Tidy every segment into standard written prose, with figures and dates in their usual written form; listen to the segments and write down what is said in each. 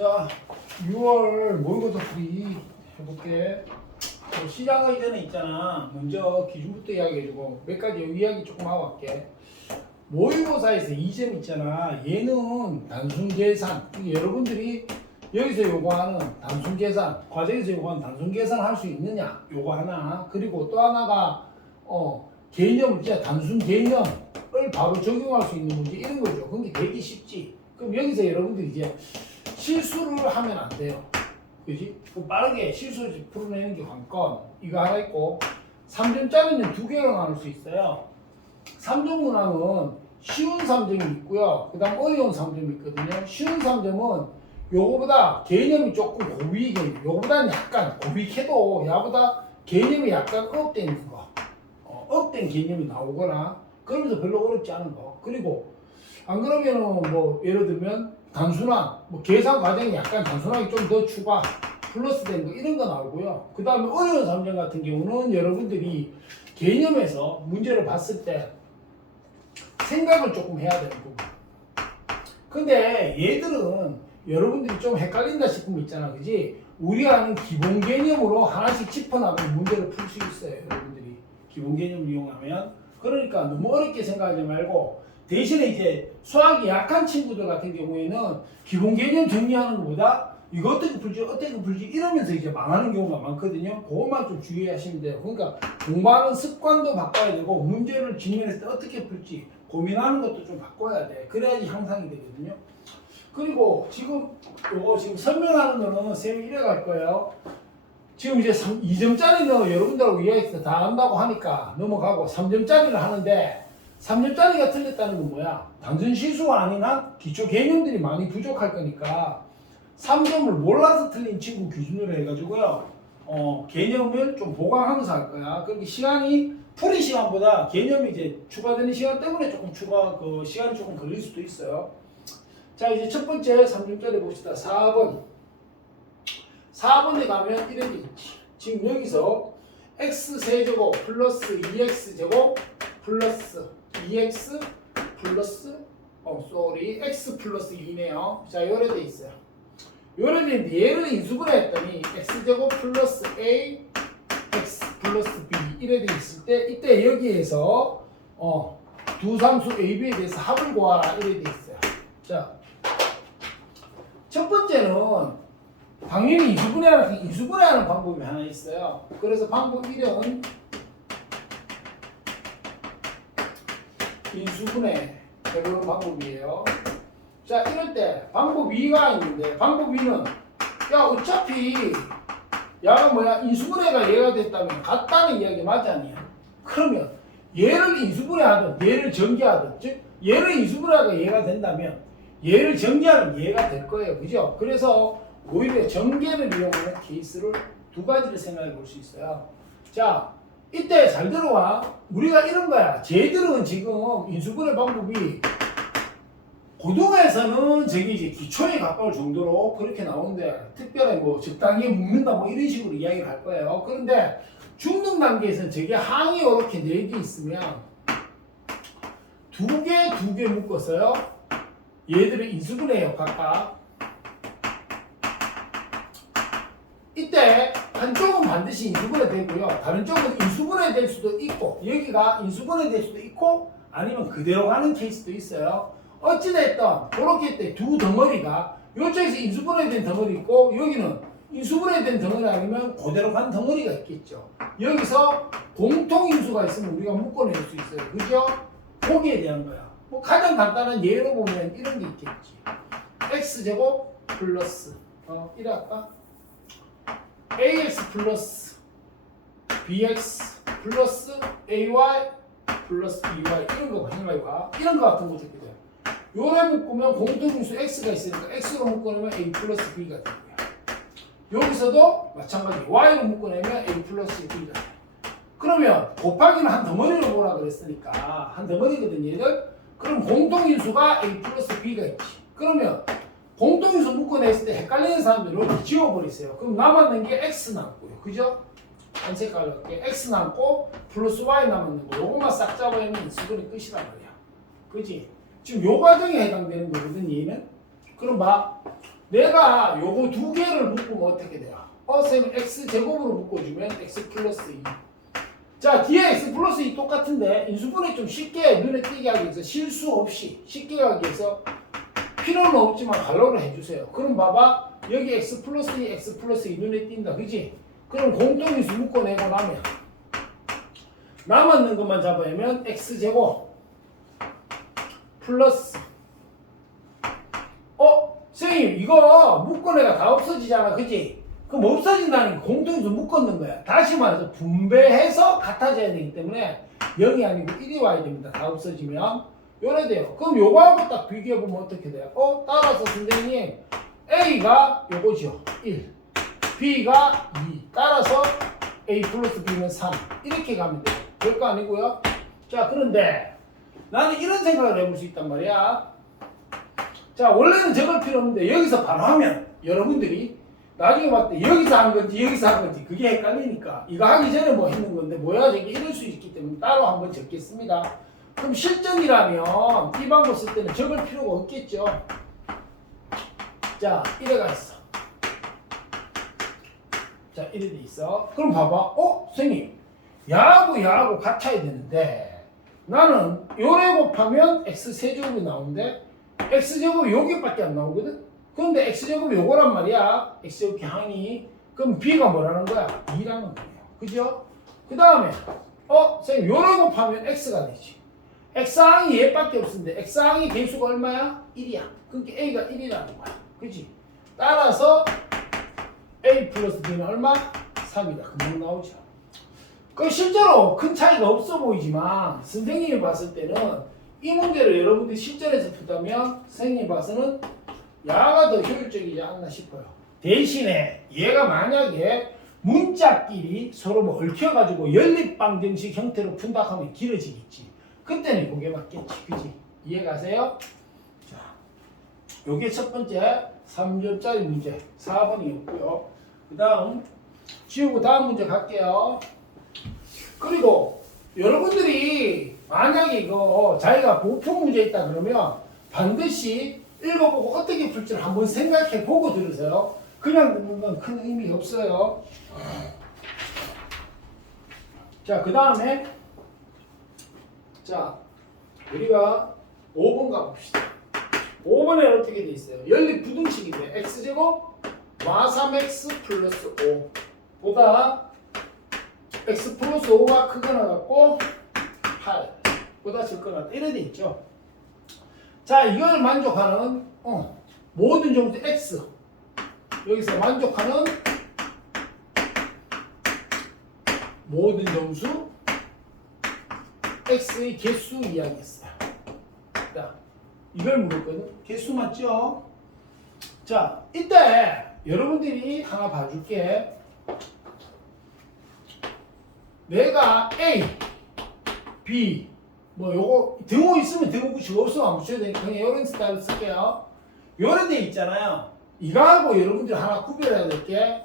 자, 6월 모의고사 풀이 해볼게. 시작하기 전에 있잖아. 먼저 기준부터 이야기해주고 몇 가지 이야기 조금 하고 갈게. 모의고사에서 2점 있잖아. 얘는 단순 계산. 여러분들이 여기서 요구하는 단순 계산, 과제에서 요구하는 단순 계산 할 수 있느냐? 요거 하나. 그리고 또 하나가 개념을 진짜 단순 개념을 바로 적용할 수 있는 문제 이런 거죠. 근데 되게 쉽지. 그럼 여기서 여러분들이 이제 실수를 하면 안 돼요. 그지? 빠르게 실수 풀어내는 게 관건. 이거 하나 있고 3점짜리는 두 개로 나눌 수 있어요. 3점 문항은 쉬운 3점이 있고요. 그 다음 어려운 3점이 있거든요. 쉬운 3점은 요거보다 개념이 조금 고위 개념, 요거보다는 약간 고위해도 야보다 개념이 약간 업돼 있는 거, 업된 개념이 나오거나 그러면서 별로 어렵지 않은 거. 그리고 안 그러면은 뭐 예를 들면 단순한 뭐 계산 과정이 약간 단순하게 좀 더 추가 플러스 된 거 이런 거 나오고요. 그 다음에 어려운 3점 같은 경우는 여러분들이 개념에서 문제를 봤을 때 생각을 조금 해야 되는 부분. 근데 얘들은 여러분들이 좀 헷갈린다 싶은 거 있잖아, 그지? 우리가 아는 기본 개념으로 하나씩 짚어나가면 문제를 풀 수 있어요, 여러분들이. 기본 개념을 이용하면. 그러니까 너무 어렵게 생각하지 말고, 대신에 이제 수학이 약한 친구들 같은 경우에는 기본 개념 정리하는 것보다 이거 어떻게 풀지 이러면서 이제 망하는 경우가 많거든요. 그것만 좀 주의하시면 돼요. 그러니까 공부하는 습관도 바꿔야 되고, 문제를 직면했을 때 어떻게 풀지 고민하는 것도 좀 바꿔야 돼. 그래야지 향상이 되거든요. 그리고 지금 요거 지금 설명하는 거는 쌤이 이래 갈 거예요. 지금 이제 2점짜리는 여러분들하고 이야기해서 다 안다고 하니까 넘어가고 3점짜리를 하는데 3점짜리가 틀렸다는 건 뭐야? 단순 실수가 아닌 한 기초 개념들이 많이 부족할 거니까 3점을 몰라서 틀린 친구 기준으로 해가지고요. 개념을 좀 보강하면서 할 거야. 그러니까 시간이 풀이 시간보다 개념이 이제 추가되는 시간 때문에 조금 시간이 조금 걸릴 수도 있어요. 자, 이제 첫 번째 3점짜리 봅시다. 4번. 4번에 가면 이런 게 있지. 지금 여기서 x세제곱 플러스 2x제곱 플러스 2x 플러스 x 플러스 2네요. 자, 요래 돼 있어요. 요래 돼 있는데 얘를 인수분해했더니 x제곱 플러스 a x 플러스 b 이래 돼 있을 때 이때 여기에서 두 상수 a, b에 대해서 합을 구하라 이래 돼 있어요. 자, 첫 번째는 당연히 인수분해하는 방법이 하나 있어요. 그래서 방법 1은 인수분해 해보는 방법이에요. 자, 이럴 때 방법 2가 있는데 방법 2는 야 어차피 야가 뭐야 인수분해가 얘가 됐다면 같다는 이야기 맞지 않냐? 그러면 얘를 인수분해하든 얘를 전개하든 즉 얘를 인수분해가 얘가 된다면 얘를 전개하는 얘가 될 거예요. 그죠? 그래서 오히려 전개를 이용하는 케이스를 두 가지를 생각해 볼 수 있어요. 자, 이때 잘 들어와. 우리가 이런 거야. 쟤들은 지금 인수분해 방법이 고등에서는 저기 이제 기초에 가까울 정도로 그렇게 나오는데 특별히 뭐 적당히 묶는다 뭐 이런 식으로 이야기를 할 거예요. 그런데 중등 단계에서는 저게 항이 이렇게 4개 있으면 두 개 묶었어요. 얘들을 인수분해해요, 각각. 이때 한쪽은 반드시 인수분해 되고요. 다른 쪽은 인수분해 될 수도 있고, 여기가 인수분해 될 수도 있고, 아니면 그대로 가는 케이스도 있어요. 어찌됐든, 그렇게 때 두 덩어리가, 이쪽에서 인수분해 된 덩어리 있고, 여기는 인수분해 된 덩어리 아니면 그대로 간 덩어리가 있겠죠. 여기서 공통인수가 있으면 우리가 묶어낼 수 있어요. 그죠? 거기에 대한 거야. 뭐 가장 간단한 예로 보면 이런 게 있겠지. x제곱 플러스 이래 할까? ax 플러스 bx 플러스 ay 플러스 by 이런 거 생각해봐. 이런 거 같은 거죠. 요래 묶으면 공통인수 x가 있으니까 x로 묶어내면 a 플러스 b가 되고요. 여기서도 마찬가지 y로 묶어내면 a 플러스 b가 돼요. 그러면 곱하기는 한 덩어리로 보라 그랬으니까 한 덩어리거든 얘들. 그럼 공통인수가 a 플러스 b가 있지. 그러면 공통인수 묶어냈을 때 헷갈리는 사람들은 이렇게 지워버리세요. 그럼 남았는 게 x 남고요. 그죠? 한 색깔로 할게. x 남고 플러스 y 남았는 거. 요것만 싹 잡아내면 인수분해 끝이란 말이야. 그지? 지금 요 과정에 해당되는 거거든 얘는. 그럼 봐. 내가 요거 두 개를 묶으면 어떻게 돼요? 선생님 x제곱으로 묶어주면 x 플러스 2. 자, 뒤에 x 플러스 2 똑같은데 인수분해 좀 쉽게 눈에 띄게 하기 위해서 실수 없이 쉽게 하기 위해서 필요는 없지만 갈로를 해주세요. 그럼 봐봐. 여기 x 플러스 2, x 플러스 2 눈에 띈다. 그지? 그럼 공통인수 묶어내고 나면 남았는 것만 잡아내면 x제곱 플러스 선생님 이거 묶어내가 다 없어지잖아. 그지? 그럼 없어진다는 게 공통인수 묶었는 거야. 다시 말해서 분배해서 같아져야 되기 때문에 0이 아니고 1이 와야 됩니다. 다 없어지면 요래 돼요. 그럼 요거하고 딱 비교해보면 어떻게 돼요? 따라서 선생님 A가 요거죠. 1 B가 2 따라서 A 플러스 B는 3 이렇게 가면 돼요. 별거 아니고요. 자, 그런데 나는 이런 생각을 해볼 수 있단 말이야. 자, 원래는 적을 필요 없는데 여기서 바로 하면 여러분들이 나중에 봤을 때 여기서 한 건지 여기서 한 건지 그게 헷갈리니까 이거 하기 전에 뭐 했는 건데 뭐야 저게 이럴 수 있기 때문에 따로 한번 적겠습니다. 그럼 실전이라면 이 방법 쓸 때는 적을 필요가 없겠죠. 자, 이래가 있어. 자, 이래 돼 있어. 그럼 봐봐. 선생님 야하고 같아야 되는데 나는 요래 곱하면 x세제곱이 나오는데 x제곱이 여기밖에 안 나오거든. 그런데 x제곱이 요거란 말이야. x제곱 항이. 그럼 b가 뭐라는 거야? 2라는 거예요. 그죠? 그 다음에 선생님 요래 곱하면 x가 되지. x항이 얘밖에 없는데 x항이 개수가 얼마야? 1이야. 그러니까 a가 1이라는 거야. 그지? 따라서 a 플러스 b는 얼마? 3이다. 금방 나오죠. 그 실제로 큰 차이가 없어 보이지만 선생님이 봤을 때는 이 문제를 여러분들이 실전에서 푸다면 선생님이 봐서는 야가 더 효율적이지 않나 싶어요. 대신에 얘가 만약에 문자끼리 서로 뭐 얽혀가지고 연립방정식 형태로 푼다 하면 길어지겠지. 그때는 이게 맞겠지. 그지? 이해가세요? 자, 요게 첫 번째 3점짜리 문제 4번이었고요. 그 다음 지우고 다음 문제 갈게요. 그리고 여러분들이 만약에 이거 자기가 보통 문제 있다 그러면 반드시 읽어보고 어떻게 풀지를 한번 생각해 보고 들으세요. 그냥 듣는 건 큰 의미 없어요. 자, 그 다음에 자, 우리가 5번 가봅시다. 5번에 어떻게 돼 있어요? 연립부등식인데 x제곱 마3x 플러스 5 보다 x 플러스 5가 크거나 같고 8 보다 적거나 이래 돼 있죠. 자, 이걸 만족하는 모든 정수 x 여기서 만족하는 모든 정수 x의 개수 이야기했어요. 자, 이걸 물었거든. 개수 맞죠? 자, 이때 여러분들이 하나 봐줄게. 내가 A, B, 뭐 요거 등호 있으면 등호 붙이고 없으면 안 붙여야 되니까 그냥 이런 스타일을 쓸게요. 요런 데 있잖아요. 이거하고 여러분들이 하나 구별해야 될 게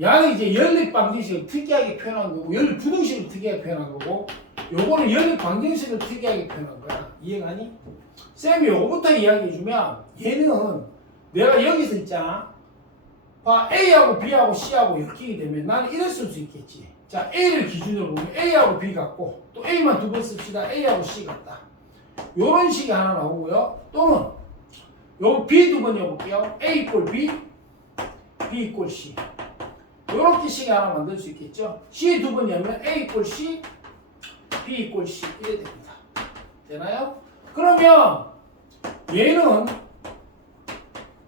야는 이제 연립방정식을 특이하게 표현한 거고 연립부등식을 특이하게 표현한 거고 요거는 연립방정식을 특이하게 표현한 거야. 이해가니? 쌤이 요거부터 이야기해주면 얘는 내가 여기서 있잖아. 봐, A하고 B하고 C하고 엮이게 되면 나는 이래 쓸 수 있겠지. 자, A를 기준으로 보면 A하고 B 같고 또 A만 두 번 씁시다. A하고 C 같다. 요런 식이 하나 나오고요. 또는 요 B 두 번 해볼게요. A 이꼴 B, B 이꼴 C. 요렇게 식이 하나 만들 수 있겠죠. C 두 번 열면 A 이꼴 C, B 이꼴 C 이래 됩니다. 되나요? 그러면 얘는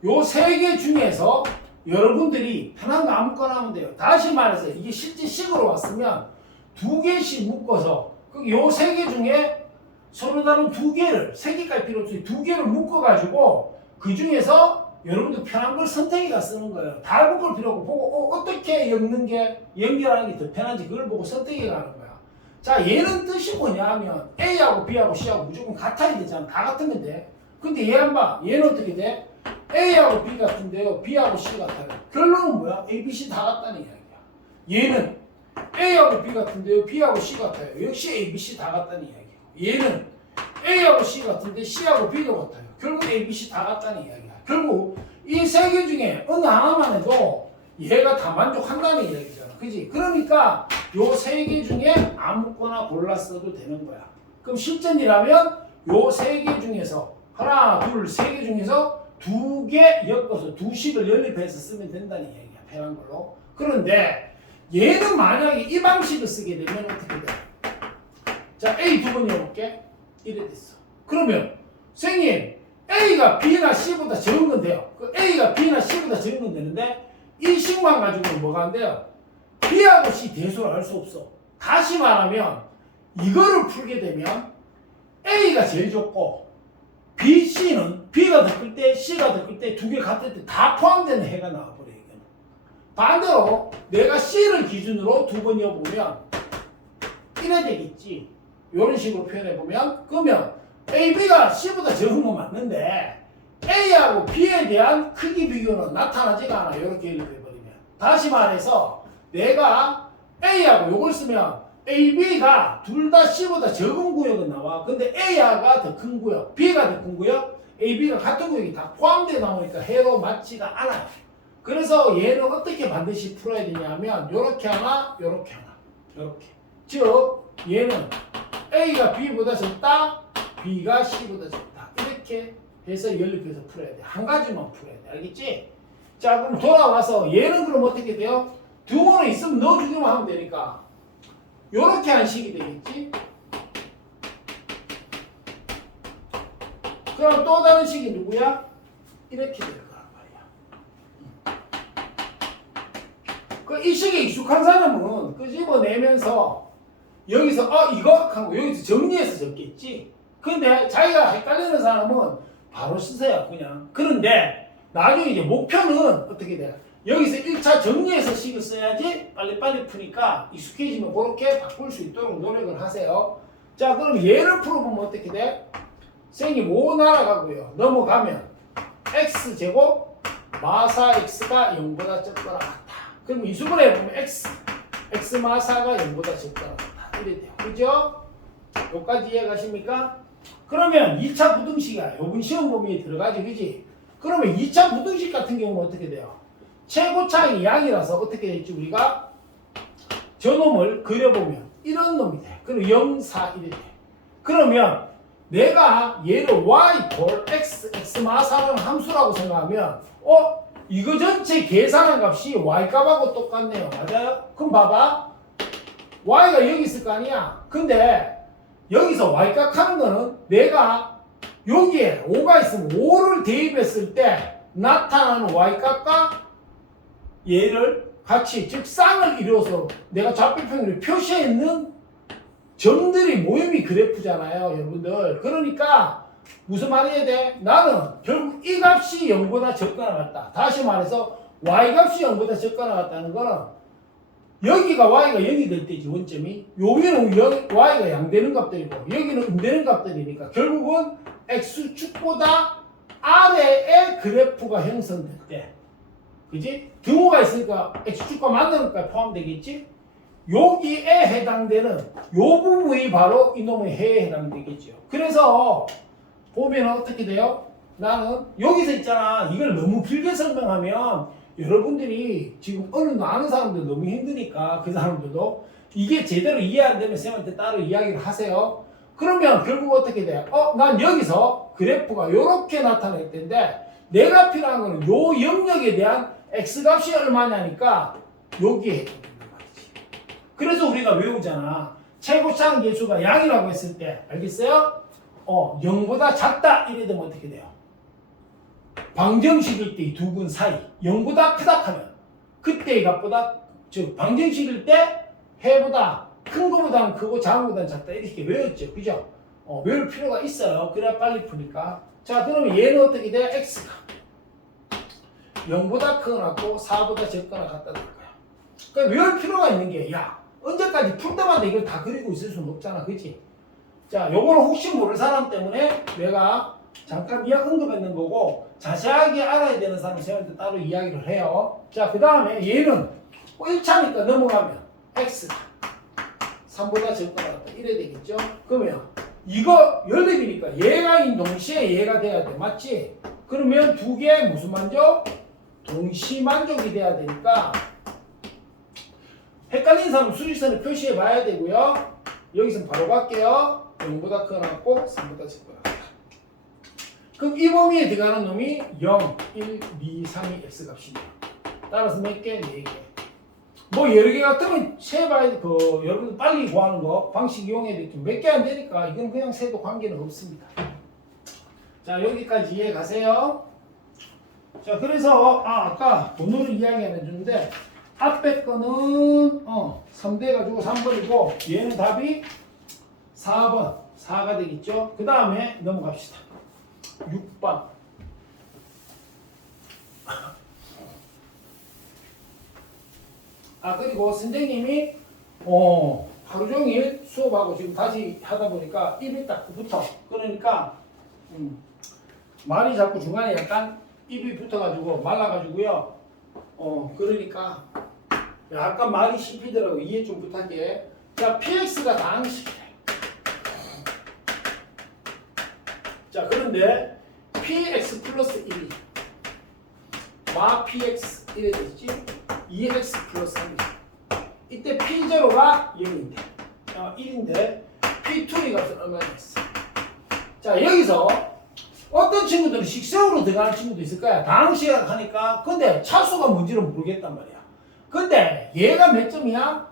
요 세 개 중에서 여러분들이 편한 거 아무거나 하면 돼요. 다시 말해서 이게 실제 식으로 왔으면 두 개씩 묶어서 요 세 개 중에 서로 다른 두 개를 세 개까지 필요 없이 두 개를 묶어가지고 그 중에서 여러분들 편한 걸 선택해가 쓰는 거예요. 다 묶을 필요 없고 보고 어떻게 엮는 게 연결하는 게 더 편한지 그걸 보고 선택해 가는 거야. 자, 얘는 뜻이 뭐냐 하면 A하고 B하고 C하고 무조건 같아야 되잖아. 다 같은 건데. 근데 얘 한 봐. 얘는 어떻게 돼? A하고 B 같은데요. B하고 C 같아요. 결론은 뭐야? A, B, C 다 같다는 이야기야. 얘는 A하고 B 같은데요. B하고 C 같아요. 역시 A, B, C 다 같다는 이야기야. 얘는 A하고 C 같은데 C하고 B도 같아요. 결국 A, B, C 다 같다는 이야기야. 결국 이 세 개 중에 어느 하나만 해도 얘가 다 만족한다는 얘기잖아. 그지? 그러니까 요 세 개 중에 아무거나 골라 써도 되는 거야. 그럼 실전이라면 요 세 개 중에서 하나, 둘, 세 개 중에서 두 개 엮어서 두 식을 연립해서 쓰면 된다는 얘기야. 편한 걸로. 그런데 얘는 만약에 이 방식을 쓰게 되면 어떻게 돼? 자, A 두 번 해볼게. 이래 됐어. 그러면 선생님 A가 B나 C보다 적은 건 돼요. 그 A가 B나 C보다 적은 건 되는데 이 식만 가지고는 뭐가 안 돼요? B하고 C 대소를 할 수 없어. 다시 말하면 이거를 풀게 되면 A가 제일 적고 B, C는 B가 더 클 때, C가 더 클 때 두 개 같을 때 다 포함되는 해가 나와버려. 이거는. 반대로 내가 C를 기준으로 두 번 이어보면 이래 되겠지. 이런 식으로 표현해보면 그러면 A, B가 C보다 적은 건 맞는데 A하고 B에 대한 크기 비교는 나타나지가 않아. 이렇게 연립해버리면. 다시 말해서 내가 A하고 요걸 쓰면 A, B가 둘 다 C보다 적은 구역은 나와. 근데 A가 더 큰 구역, B가 더 큰 구역, A, B가 같은 구역이 다 포함되어 나오니까 해로 맞지가 않아요. 그래서 얘는 어떻게 반드시 풀어야 되냐면 요렇게 하나, 요렇게 하나, 요렇게. 즉 얘는 A가 B보다 적다, B가 C보다 적다. 이렇게 해서 연립해서 풀어야 돼. 한 가지만 풀어야 돼. 알겠지? 자, 그럼 돌아와서 얘는 그럼 어떻게 돼요? 등호는 있으면 넣어주기만 하면 되니까 요렇게 한 식이 되겠지? 그럼 또 다른 식이 누구야? 이렇게 될 거란 말이야. 이 식에 익숙한 사람은 끄집어내면서 여기서 이거 하고 여기서 정리해서 적겠지. 근데 자기가 헷갈리는 사람은 바로 쓰세요. 그냥. 그런데 나중에 이제 목표는 어떻게 돼요? 여기서 1차 정리해서 식을 써야지 빨리빨리 푸니까 익숙해지면 그렇게 바꿀 수 있도록 노력을 하세요. 자, 그럼 얘를 풀어보면 어떻게 돼? 선생님 5 날아가고요. 넘어가면 x제곱 마사 x가 0보다 적거나 같다. 그럼 이수분 해보면 x 마사가 0보다 적거나 같다. 이래 돼요. 그죠? 여기까지 이해가십니까? 그러면 2차 부등식이야. 요번 시험 범위에 들어가지. 그지? 그러면 2차 부등식 같은 경우는 어떻게 돼요? 최고차이 양이라서 어떻게 될지 우리가 저놈을 그려보면 이런 놈이 돼. 그리고 0, 4 이래 돼. 그러면 내가 얘를 y 볼 x 마사라는 함수라고 생각하면 이거 전체 계산한 값이 y 값하고 똑같네요. 맞아요? 그럼 봐봐. y가 여기 있을 거 아니야. 근데 여기서 y 값 하는 거는 내가 여기에 5가 있으면 5를 대입했을 때 나타나는 y 값과 얘를 같이 즉 쌍을 이루어서 내가 좌표평면에 표시했는 점들이 모임이 그래프잖아요. 여러분들. 그러니까 무슨 말이 해야 돼? 나는 결국 이 값이 0보다 적거나 같다. 다시 말해서 y값이 0보다 적거나 같다는 거는 여기가 y가 0이 될 때지 원점이. 여기는 y가 양되는 값들이고 여기는 음되는 값들이니까 결국은 x축보다 아래의 그래프가 형성될 때 그지? 등호가 있으니까 x축과 만나니까 포함되겠지? 여기에 해당되는 요 부분이 바로 이놈의 해에 해당되겠죠. 그래서 보면 어떻게 돼요? 나는 여기서 있잖아. 이걸 너무 길게 설명하면 여러분들이 지금 아는 사람들 너무 힘드니까 그 사람들도 이게 제대로 이해 안 되면 쌤한테 따로 이야기를 하세요. 그러면 결국 어떻게 돼요? 난 여기서 그래프가 이렇게 나타날 텐데 내가 필요한 거는 요 영역에 대한 x값이 얼마냐니까 여기에 해당된단 말이지. 그래서 우리가 외우잖아. 최고차항 계수가 양이라고 했을 때 알겠어요? 0보다 작다 이래 되면 어떻게 돼요? 방정식일 때 이 두 근 사이 0보다 크다 하면 그때의 값보다 즉 방정식일 때 해보다 큰 거보다는 크고 작은 거보다는 작다 이렇게 외웠죠. 그죠? 외울 필요가 있어요. 그래야 빨리 푸니까. 자, 그러면 얘는 어떻게 돼? x가 0보다 크거나 같고 4보다 적거나 같다는 거야. 그러니까 외울 필요가 있는 게 언제까지 풀 때마다 이걸 다 그리고 있을 수는 없잖아. 그치? 자, 요거는 혹시 모를 사람 때문에 내가 잠깐 언급했는 거고 자세하게 알아야 되는 사람은 저한테 따로 이야기를 해요. 자, 그 다음에 얘는 1차니까 넘어가면 x가 3보다 적거나 같다 이래 되겠죠? 그러면 이거 연립이니까 얘가 인 동시에 얘가 돼야 돼. 맞지? 그러면 두 개 무슨 만족? 동시 만족이 돼야 되니까 헷갈리는 사람은 수직선을 표시해 봐야 되고요. 여기서 바로 갈게요. 0보다 커나고 3보다 작거나. 그럼 이 범위에 들어가는 놈이 0, 1, 2, 3이 x 값이네요. 따라서 몇 개? 4개. 뭐 여러 개 같으면 세봐야 여러분들 빨리 구하는 거 방식 이용해야 되겠죠. 몇 개 안 되니까 이건 그냥 세도 관계는 없습니다. 자, 여기까지 이해 가세요. 자, 그래서 아까 번호를 이야기 안 해줬는데 앞에 거는 3대 가지고 3번이고 얘는 답이 4번 4가 되겠죠. 그 다음에 넘어갑시다. 6번. 그리고 선생님이 하루 종일 수업하고 지금 다시 하다 보니까 입이 딱 붙어. 그러니까 말이 자꾸 중간에 약간 입이 붙어가지고 말라가지고요. 그러니까 약간 말이 씹히더라고. 이해 좀 부탁해. 자, px가 다항식이래. 자, 그런데 px 플러스 1이 마 px 이래 되지? 2x 플러스 3이지. 이때 p0가 0인데 1인데 p2의 값은 얼마나 됐어? 자, 여기서 어떤 친구들은 식세우로 들어가는 친구도 있을 거야. 다항식이라고 하니까. 근데 차수가 뭔지를 모르겠단 말이야. 근데 얘가 몇 점이야?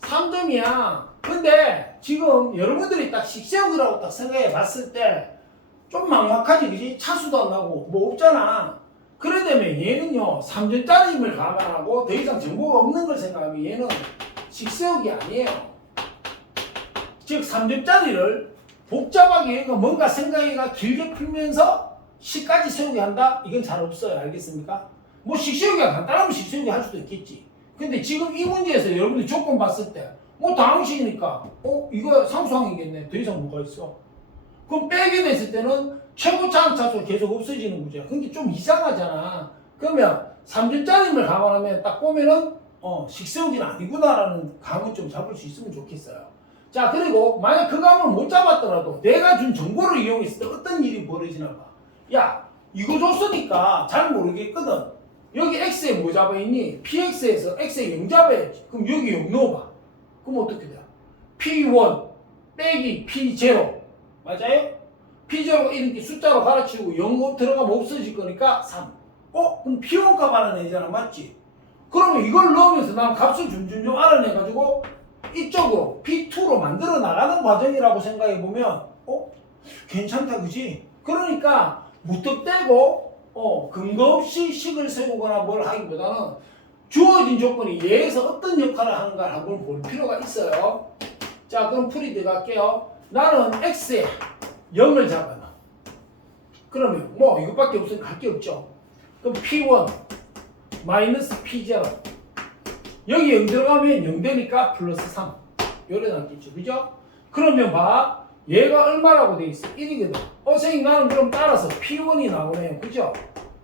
3점이야. 근데 지금 여러분들이 딱 식세우기라고 딱 생각해 봤을 때 좀 막막하지, 그지? 차수도 안 나고 뭐 없잖아. 그러다면 얘는요 3점짜리임을 감안하고 더 이상 정보가 없는 걸 생각하면 얘는 식세우기 아니에요. 즉 3점짜리를 복잡하게 얘가 뭔가 생각해가 길게 풀면서 식까지 세우게 한다? 이건 잘 없어요. 알겠습니까? 뭐 식세우기가 간단하면 식세우기 할 수도 있겠지. 근데 지금 이 문제에서 여러분들이 조건 봤을 때 뭐 다항식이니까 이거 상수항이겠네. 더 이상 뭐가 있어? 그럼 빼게 됐을 때는 최고차항 차수가 계속 없어지는 거죠. 그게 좀 이상하잖아. 그러면 3점짜리임을 감안하면 딱 보면은 식세우기는 아니구나라는 감은 좀 잡을 수 있으면 좋겠어요. 자, 그리고 만약 그 감을 못 잡았더라도 내가 준 정보를 이용했을 때 어떤 일이 벌어지나 봐. 야, 이거 줬으니까 잘 모르겠거든. 여기 x에 뭐 잡아있니? px에서 x에 0 잡아야지. 그럼 여기 0 넣어봐. 그럼 어떻게 돼? p1 빼기 p0 맞아요? p0가 이렇게 숫자로 가르치고 0 들어가면 없어질 거니까 3. 그럼 p1 값 알아내잖아. 맞지? 그러면 이걸 넣으면서 난 값을 좀 알아내가지고 이쪽으로 P2로 만들어 나가는 과정이라고 생각해 보면 괜찮다, 그지? 그러니까 무턱대고 근거 없이 식을 세우거나 뭘 하기보다는 주어진 조건이 얘에서 어떤 역할을 하는가 한번 볼 필요가 있어요. 자, 그럼 풀이 들어갈게요. 나는 x에 0을 잡아놔. 그러면 뭐 이것밖에 없으니까 할 게 없죠. 그럼 P1 마이너스 P0 여기 0 들어가면 0 되니까 플러스 3 요래 나왔겠죠. 그죠? 그러면 봐. 얘가 얼마라고 돼 있어? 1이거든. 선생님 나는 그럼 따라서 P1이 나오네요. 그죠?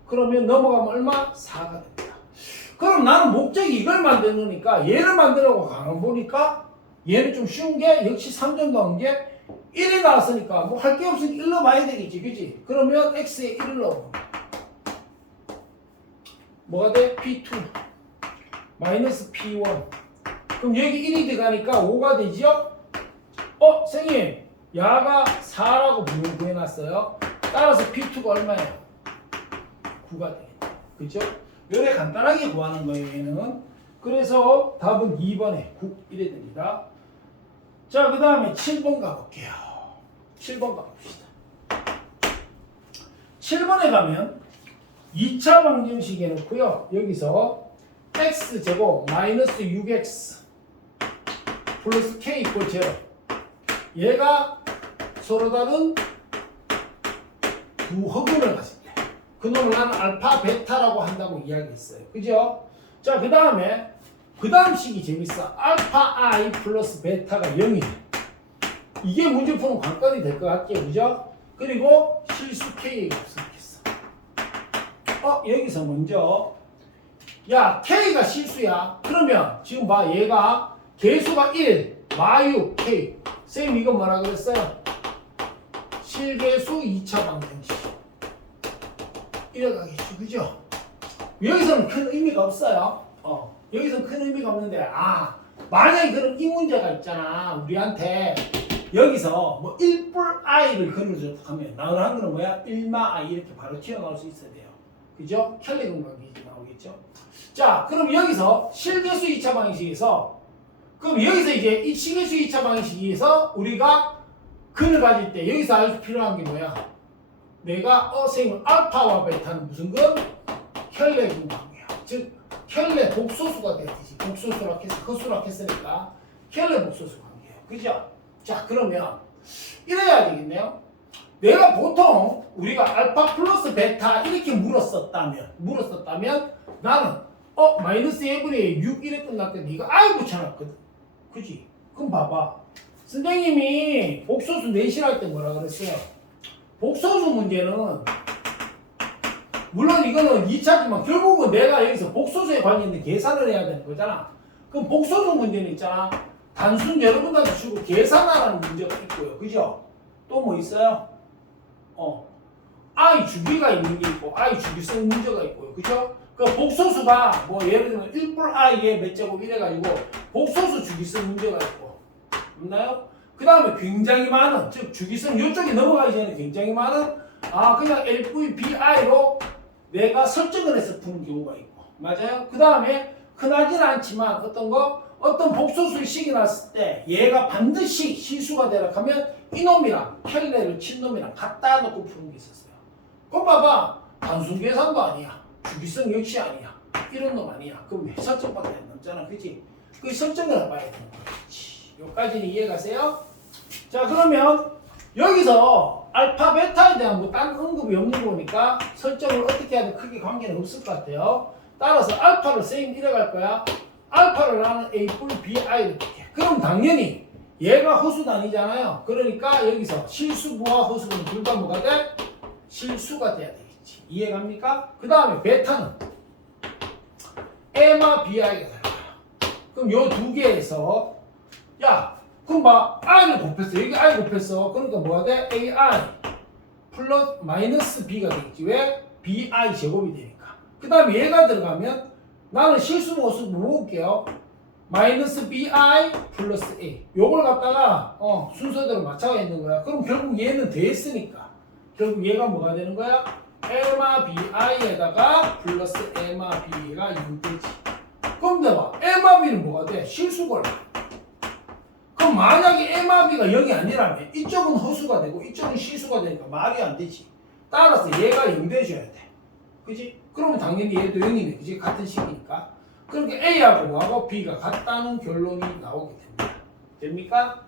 그러면 넘어가면 얼마? 4가 됩니다. 그럼 나는 목적이 이걸 만드니까 얘를 만들라고 가만 보니까 얘는 좀 쉬운 게 역시 3점 나온 게 1이 나왔으니까 뭐 할 게 없으니까 1 넣어봐야 되겠지. 그지? 그러면 x에 1을 넣어봐. 뭐가 돼? P2 마이너스 P1 그럼 여기 1이 들어가니까 5가 되죠? 선생님 야가 4라고 구해놨어요. 따라서 P2가 얼마예요? 9가 되겠다. 그죠? 요래 간단하게 구하는 거예요. 얘는. 그래서 답은 2번에 9 이래 됩니다. 자, 그 다음에 7번 가볼게요. 7번 가봅시다. 7번에 가면 2차 방정식에 놓고요. 여기서 x제곱 마이너스 6x 플러스 k 이퀄 0 얘가 서로 다른 두 허근을 가질 때 그놈을 나는 알파 베타라고 한다고 이야기했어요. 그죠? 자, 그 다음에 그 다음 식이 재밌어. 알파 i 플러스 베타가 0이네. 이게 문제 푸는 관건이 될 것 같죠. 그죠? 그리고 실수 k가 없었겠어. 여기서 먼저 야, k가 실수야. 그러면 지금 봐. 얘가 개수가 1 마유 k 쌤 이거 뭐라 그랬어요? 실개수 2차 방정식. 이래가겠죠. 그죠? 여기서는 큰 의미가 없어요. 여기서는 큰 의미가 없는데, 만약에 그런 이 문제가 있잖아. 우리한테 여기서 뭐 1뿔 i를 그려줬다 하면 나오는 거는 뭐야? 1마 i 이렇게 바로 튀어나올 수 있어야 돼요. 그죠? 켈레 관계 나오겠죠? 자, 그럼 여기서 실계수 2차 방식에서 그럼 여기서 이제 이 실계수 2차 방식에서 우리가 근을 가질 때 여기서 알 필요한 게 뭐야? 내가 선생님 알파와 베타는 무슨 근? 켈레 근 관계야. 즉 켈레 복소수가 되듯이 복소수라 했어. 헛수라 했으니까 켈레 복소수 관계예요. 그죠? 자, 그러면 이래야 되겠네요. 내가 보통 우리가 알파 플러스 베타 이렇게 물었었다면 나는 마이너스 1분의 6 이래 끝났거든. 이거 I 붙여놨거든. 그지? 그럼 봐봐. 선생님이 복소수 내실할 때 뭐라 그랬어요? 복소수 문제는 물론 이거는 2차지만 결국은 내가 여기서 복소수에 관련된 계산을 해야 되는 거잖아. 그럼 복소수 문제는 있잖아. 단순 여러분들한테 주고 계산하라는 문제가 있고요. 그죠? 또 뭐 있어요? I 주기가 있는 게 있고 I 주기성 문제가 있고요. 그죠? 그 복소수가 뭐 예를 들면 1뿔 i의 몇 제곱 이래가지고 복소수 주기성 문제가 있고 없나요? 그 다음에 굉장히 많은 즉 주기성 이쪽에 넘어가기 전에 굉장히 많은 그냥 LVBI로 내가 설정을 해서 푸는 경우가 있고 맞아요? 그 다음에 흔하지는 않지만 어떤 복소수의 식이 났을 때 얘가 반드시 실수가 되라 하면 이놈이랑 켈레를 친 놈이랑 갖다 놓고 푸는 게 있었어요. 그럼 봐봐. 단순 계산도 아니야. 주기성 역시 아니야. 이런 놈 아니야. 그럼 설정밖에 안 남잖아. 그치? 그 설정을 해봐야 되는 거지. 여기까지는 이해가세요? 자, 그러면 여기서 알파 베타에 대한 뭐 딴 언급이 없는 거니까 설정을 어떻게 하든 크게 관계는 없을 것 같아요. 따라서 알파를 쌤 이래갈 거야. 알파를 나는 A 뿔 BI를 이렇게. 그럼 당연히 얘가 허수 단위잖아요. 그러니까 여기서 실수부와 허수부는 둘 다 뭐가 돼? 실수가 돼야 되겠지. 이해갑니까? 그 다음에 베타는 A마 BI가 달라요. 그럼 요 두 개에서 그럼 I를 곱했어. 여기 I 곱했어. 그러니까 뭐가 돼? AI 플러스 마이너스 B가 되겠지. 왜? BI 제곱이 되니까. 그 다음에 얘가 들어가면 나는 실수 모습 모을게요. 마이너스 BI 플러스 A. 요걸 갖다가 순서대로 맞춰가 있는 거야. 그럼 결국 얘는 더했으니까 결국 얘가 뭐가 되는 거야? M마 BI에다가 플러스 M마 B가 6 되지. 그럼 내가 M마 B는 뭐가 돼? 실수걸. 그럼 만약에 M마 B가 0이 아니라면 이쪽은 허수가 되고 이쪽은 실수가 되니까 말이 안 되지. 따라서 얘가 0 돼줘야 돼. 그지? 그러면 당연히 얘도 0이네. 그지? 같은 식이니까. 그러니까 A하고 뭐하고 B가 같다는 결론이 나오게 됩니다. 됩니까?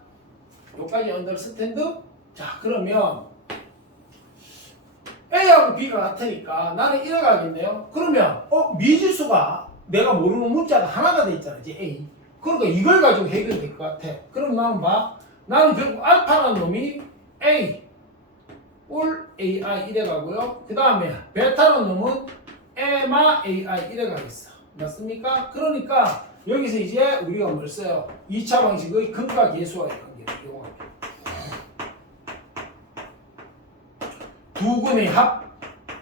여기까지 언더스탠드? 자, 그러면 A하고 B가 같으니까 나는 이래 가겠네요. 그러면 미지수가 내가 모르는 문자가 하나가 돼 있잖아. 이제 A. 그러니까 이걸 가지고 해결될 것 같아. 그럼 나는 나는 결국 알파라는 놈이 A 올 AI 이래 가고요. 그 다음에 베타라는 놈은 M마 AI 이래 가겠어. 맞습니까? 그러니까 여기서 이제 우리가 뭘 써요? 2차 방식의 근과 계수와의 관계를 이용할게요. 두 근의 합,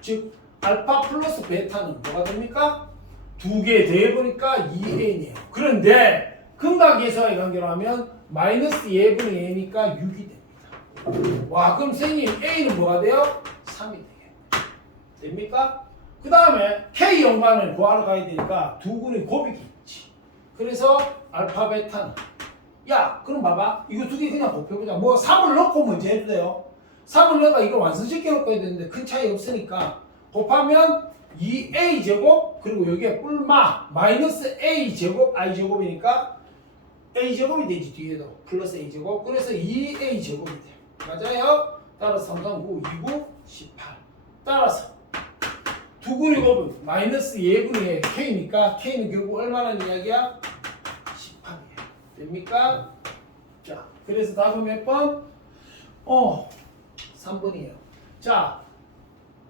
즉 알파 플러스 베타는 뭐가 됩니까? 두 개 더해보니까 2n이에요. 그런데 근과 계수와의 관계로 하면 마이너스 2분의 a니까 6이 됩니다. 와, 그럼 선생님 A는 뭐가 돼요? 3이 되겠네. 됩니까? 그 다음에 K 연관을 구하러 가야 되니까 두 근의 곱이기 있지. 그래서 알파 베타는 그럼 봐봐. 이거 두 개 그냥 곱해보자. 3을 넣고 먼저 해도 돼요. 3을 넣어가 이걸 완성시켜 놓고 해야 되는데 큰 차이 없으니까 곱하면 2a 제곱 그리고 여기에 뿔마 마이너스 a 제곱 i 제곱이니까 a 제곱이 되지. 뒤에도 플러스 a 제곱. 그래서 2a 제곱이 돼. 맞아요? 따라서 3, 3, 9, 2, 9, 18. 따라서 두 근의 곱은 마이너스 2분의 k니까 k는 결국 얼마라는 이야기야? 18이에요. 됩니까? 자, 그래서 답은 몇 번? 3번이에요. 자,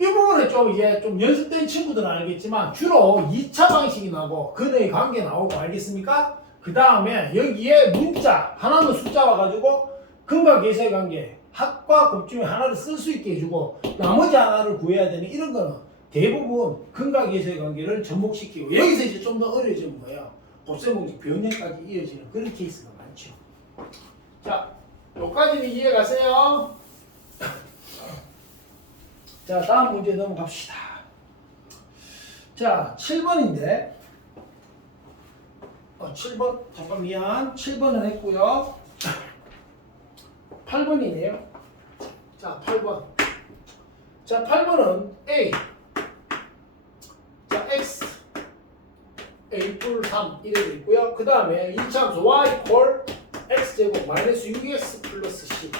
이 부분에 좀 연습된 친구들은 알겠지만 주로 2차 방식이 나오고 근의 관계 나오고 알겠습니까? 그 다음에 여기에 문자 하나는 숫자 와가지고 근과 계수의 관계 합과 곱 중에 하나를 쓸 수 있게 해주고 나머지 하나를 구해야 되는 이런 거는 대부분 근각에서의 관계를 접목시키고 여기서 이제 좀 더 어려워지는 거예요. 곱셈공식 변형까지 이어지는 그런 케이스가 많죠. 자, 여기까지는 이해 가세요? 자, 다음 문제 넘어갑시다. 자, 7번인데 7번 잠깐 미안 7번은 했고요. 8번이네요. 자, 8번. 자, 8번은 A. 자, X. A 뿔 3 이래 돼 있고요. 그 다음에 2차함수 Y 콜 X제곱 마이너스 6X 플러스 C의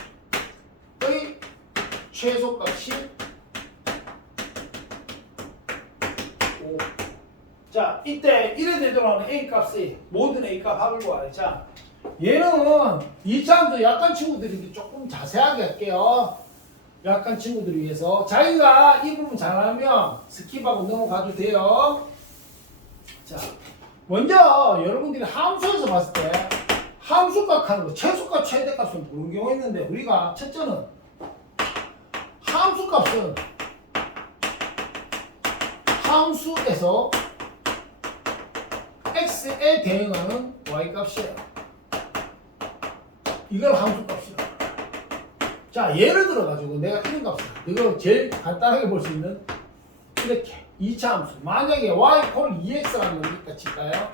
최소값이 5. 자, 이때 이래 되도록 A 값이 모든 A 값 합을 구하래. 자, 얘는 2차함수 약한 친구들이 조금 자세하게 할게요. 약한 친구들을 위해서 자기가 이 부분 잘하면 스킵하고 넘어가도 돼요. 자, 먼저 여러분들이 함수에서 봤을 때 함수값 하는 거 최소값 최대값은 모르는 경우가 있는데 우리가 첫째는 함수값은 함수에서 x에 대응하는 y값이에요. 이걸 함수값이라. 자, 예를 들어가지고 내가 이런 값을 이거 제일 간단하게 볼 수 있는 이렇게 2차 함수 만약에 y 콜 2x라는 놈이 있다 칠까요?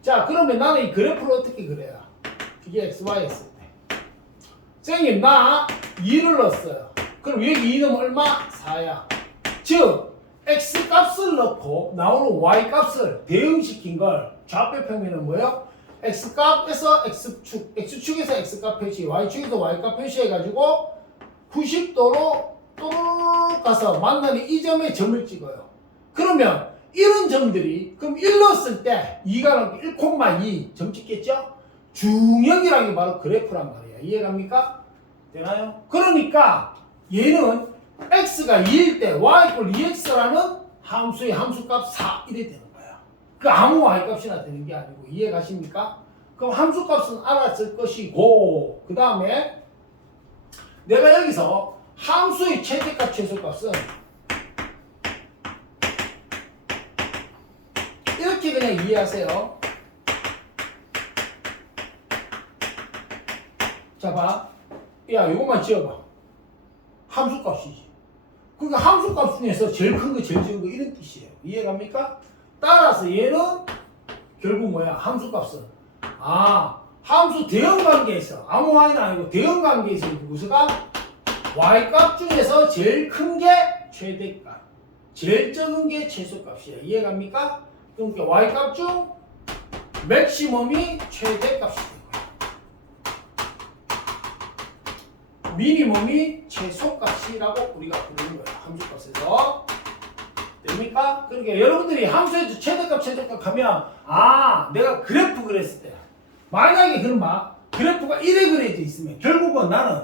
자, 그러면 나는 이 그래프를 어떻게 그려야? 이게 xy 했을 때 선생님 나 2를 넣었어요. 그럼 여기 2는 얼마? 4야. 즉 x 값을 넣고 나오는 y 값을 대응시킨 걸 좌표 평면은 뭐예요? x값에서 x축에서 x값 표시, y축에서 y값 표시해가지고 90도로 또르르 가서 만나는 이 점에 점을 찍어요. 그러면 이런 점들이 그럼 1 넣었을 때 2가 1,2 점 찍겠죠? 중역이라는 게 바로 그래프란 말이에요. 이해갑니까? 되나요? 그러니까 얘는 x가 2일 때 y = 2x라는 함수의 함수값 4 이래 되는 거야. 그 아무 y값이나 되는 게 아니고 이해가십니까? 그럼 함수값은 알았을 것이고 그 다음에 내가 여기서 함수의 최대값 최소값은 이렇게 그냥 이해하세요. 자, 봐. 야, 이것만 지어봐. 함수값이지. 그러니까 함수값 중에서 제일 큰 거, 제일 적은 거 이런 뜻이에요. 이해갑니까? 따라서 얘는 결국 뭐야? 함수값은 함수 대응 관계에서 아무 y는 아니고 대응 관계에서 무엇가 y값 중에서 제일 큰 게 최대값, 제일 적은 게 최소값이에요. 이해갑니까? 그러니까 y값 중 맥시멈이 최대값이 되는 거예요. 미니멈이 최소값이라고 우리가 부르는 거예요. 함수값에서. 됩니까? 그러니까 여러분들이 함수에서 최대값 최소값 하면 내가 그래프 그렸을 때 만약에 그런 그래프가 이래 그려져 있으면 결국은 나는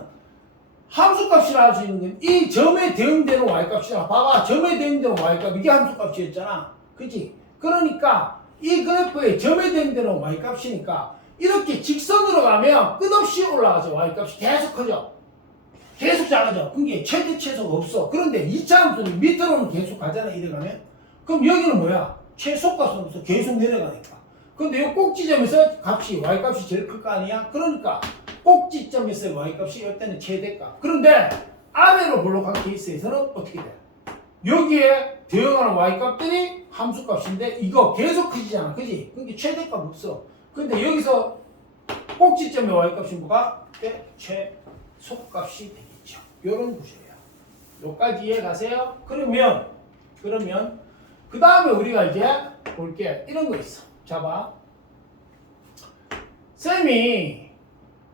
함수값이라 할 수 있는 건 이 점에 대응되는 y값이잖아. 봐봐, 점에 대응되는 y값 이게 함수값이었잖아. 그치? 그러니까 이 그래프에 점에 대응되는 y값이니까 이렇게 직선으로 가면 끝없이 올라가죠. y값이 계속 커져. 계속 작아져. 그게 최대 최소가 없어. 그런데 2차 함수는 밑으로는 계속 가잖아. 이래 가면. 그럼 여기는 뭐야? 최소값은 없어. 계속 내려가니까. 근데 이 꼭지점에서 값이 y값이 제일 클 거 아니야? 그러니까 꼭지점에서의 y값이 이때는 최대값. 그런데 아래로 블록한 케이스에서는 어떻게 돼? 여기에 대응하는 y값들이 함수값인데 이거 계속 커지잖아. 그지? 그게 최대값 없어. 근데 여기서 꼭지점의 y값이 뭐가? 최소값이 되겠죠. 요런 구조예요. 요까지 이해 가세요? 그러면 그 다음에 우리가 이제 볼게. 이런 거 있어. 자, 봐. 쌤이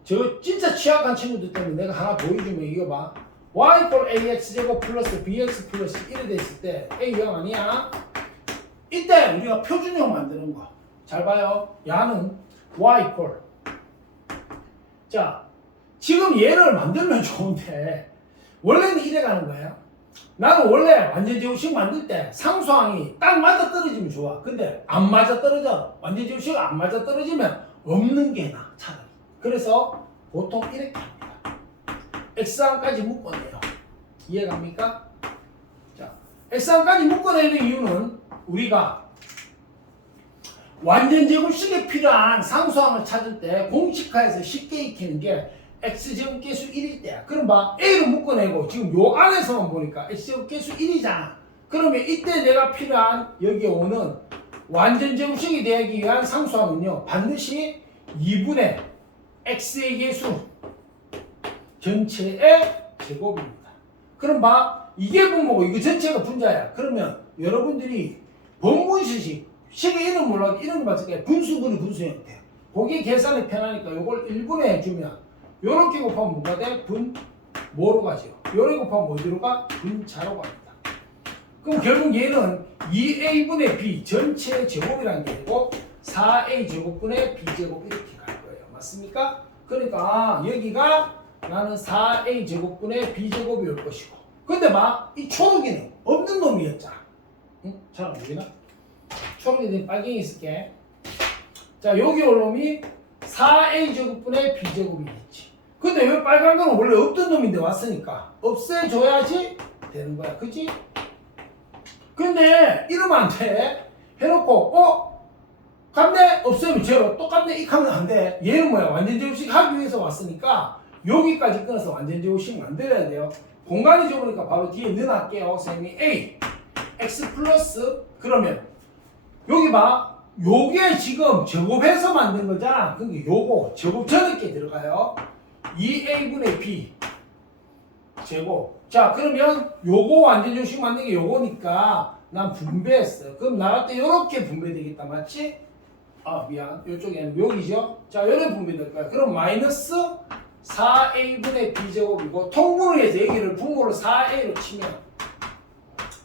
저 진짜 취약한 친구들 때문에 내가 하나 보여주면 이거 봐. y = ax제곱 플러스 bx 플러스 1이 됐을 때 a형 아니야? 이때 우리가 표준형 만드는 거. 잘 봐요. 야는 y 자, 지금 얘를 만들면 좋은데 원래는 이래 가는 거예요. 나는 원래 완전제곱식 만들 때 상수항이 딱 맞아 떨어지면 좋아. 근데 안 맞아 떨어져. 완전제곱식 안 맞아 떨어지면 없는 게 나아. 차라리. 그래서 보통 이렇게 합니다. x항까지 묶어내요. 이해갑니까? 자, x3까지 묶어내는 이유는 우리가 완전 제곱식에 필요한 상수항을 찾을 때 공식화해서 쉽게 익히는 게 x제곱 계수 1일 때야. 그럼 봐, a로 묶어내고 지금 요 안에서만 보니까 x제곱 계수 1이잖아. 그러면 이때 내가 필요한 여기에 오는 완전 제곱식이 되기 위한 상수항은요, 반드시 2분의 x의 계수 전체의 제곱입니다. 그럼 봐, 이게 분모고 이거 전체가 분자야. 그러면 여러분들이 번분식 식의 이름 몰라도 이름 봤을 때 분수분이 분수 형태. 거기 계산이 편하니까 이걸 1분에 해주면 요렇게 곱하면 뭐가 돼? 뭐로 가죠? 요렇게 곱하면 어디로 가? 분자로 갑니다. 그럼 결국 얘는 2a분의 b 전체 제곱이라는 게 되고 4a 제곱분의 b제곱 이렇게 갈 거예요. 맞습니까? 그러니까 여기가 나는 4a 제곱분의 b제곱이 올 것이고, 근데 막 이 초록이는 없는 놈이었잖아. 응? 잘 안 보이나? 초록이 빨갱이 있을게. 자, 여기 올 놈이 4a 제곱분의 b제곱이겠지. 근데 왜 빨간 거는 원래 없던 놈인데 왔으니까 없애줘야지 되는 거야. 그치? 근데 이러면 안 돼. 해놓고 값네 없으면 제로 똑같네 익 하면 안 돼. 얘는 뭐야? 완전 제곱식 하기 위해서 왔으니까 여기까지 끊어서 완전 제곱식 만들어야 돼요. 공간이 좁으니까 바로 뒤에 넣어놨게요. 선생님이 a x 플러스 그러면 여기 봐. 요게 지금 제곱해서 만든 거잖아. 그러니까 요거 제곱 저렇게 들어가요. 2a분의 b 제곱. 자, 그러면 요거 완전 제곱식 만든 게 요거니까 난 분배했어. 그럼 나갈 때 요렇게 분배되겠다. 맞지? 아, 미안. 요쪽에는 여기죠? 자, 요렇게 분배될 거야. 그럼 마이너스 4a분의 b제곱이고 통분을 해서 여기를 분모를 4a로 치면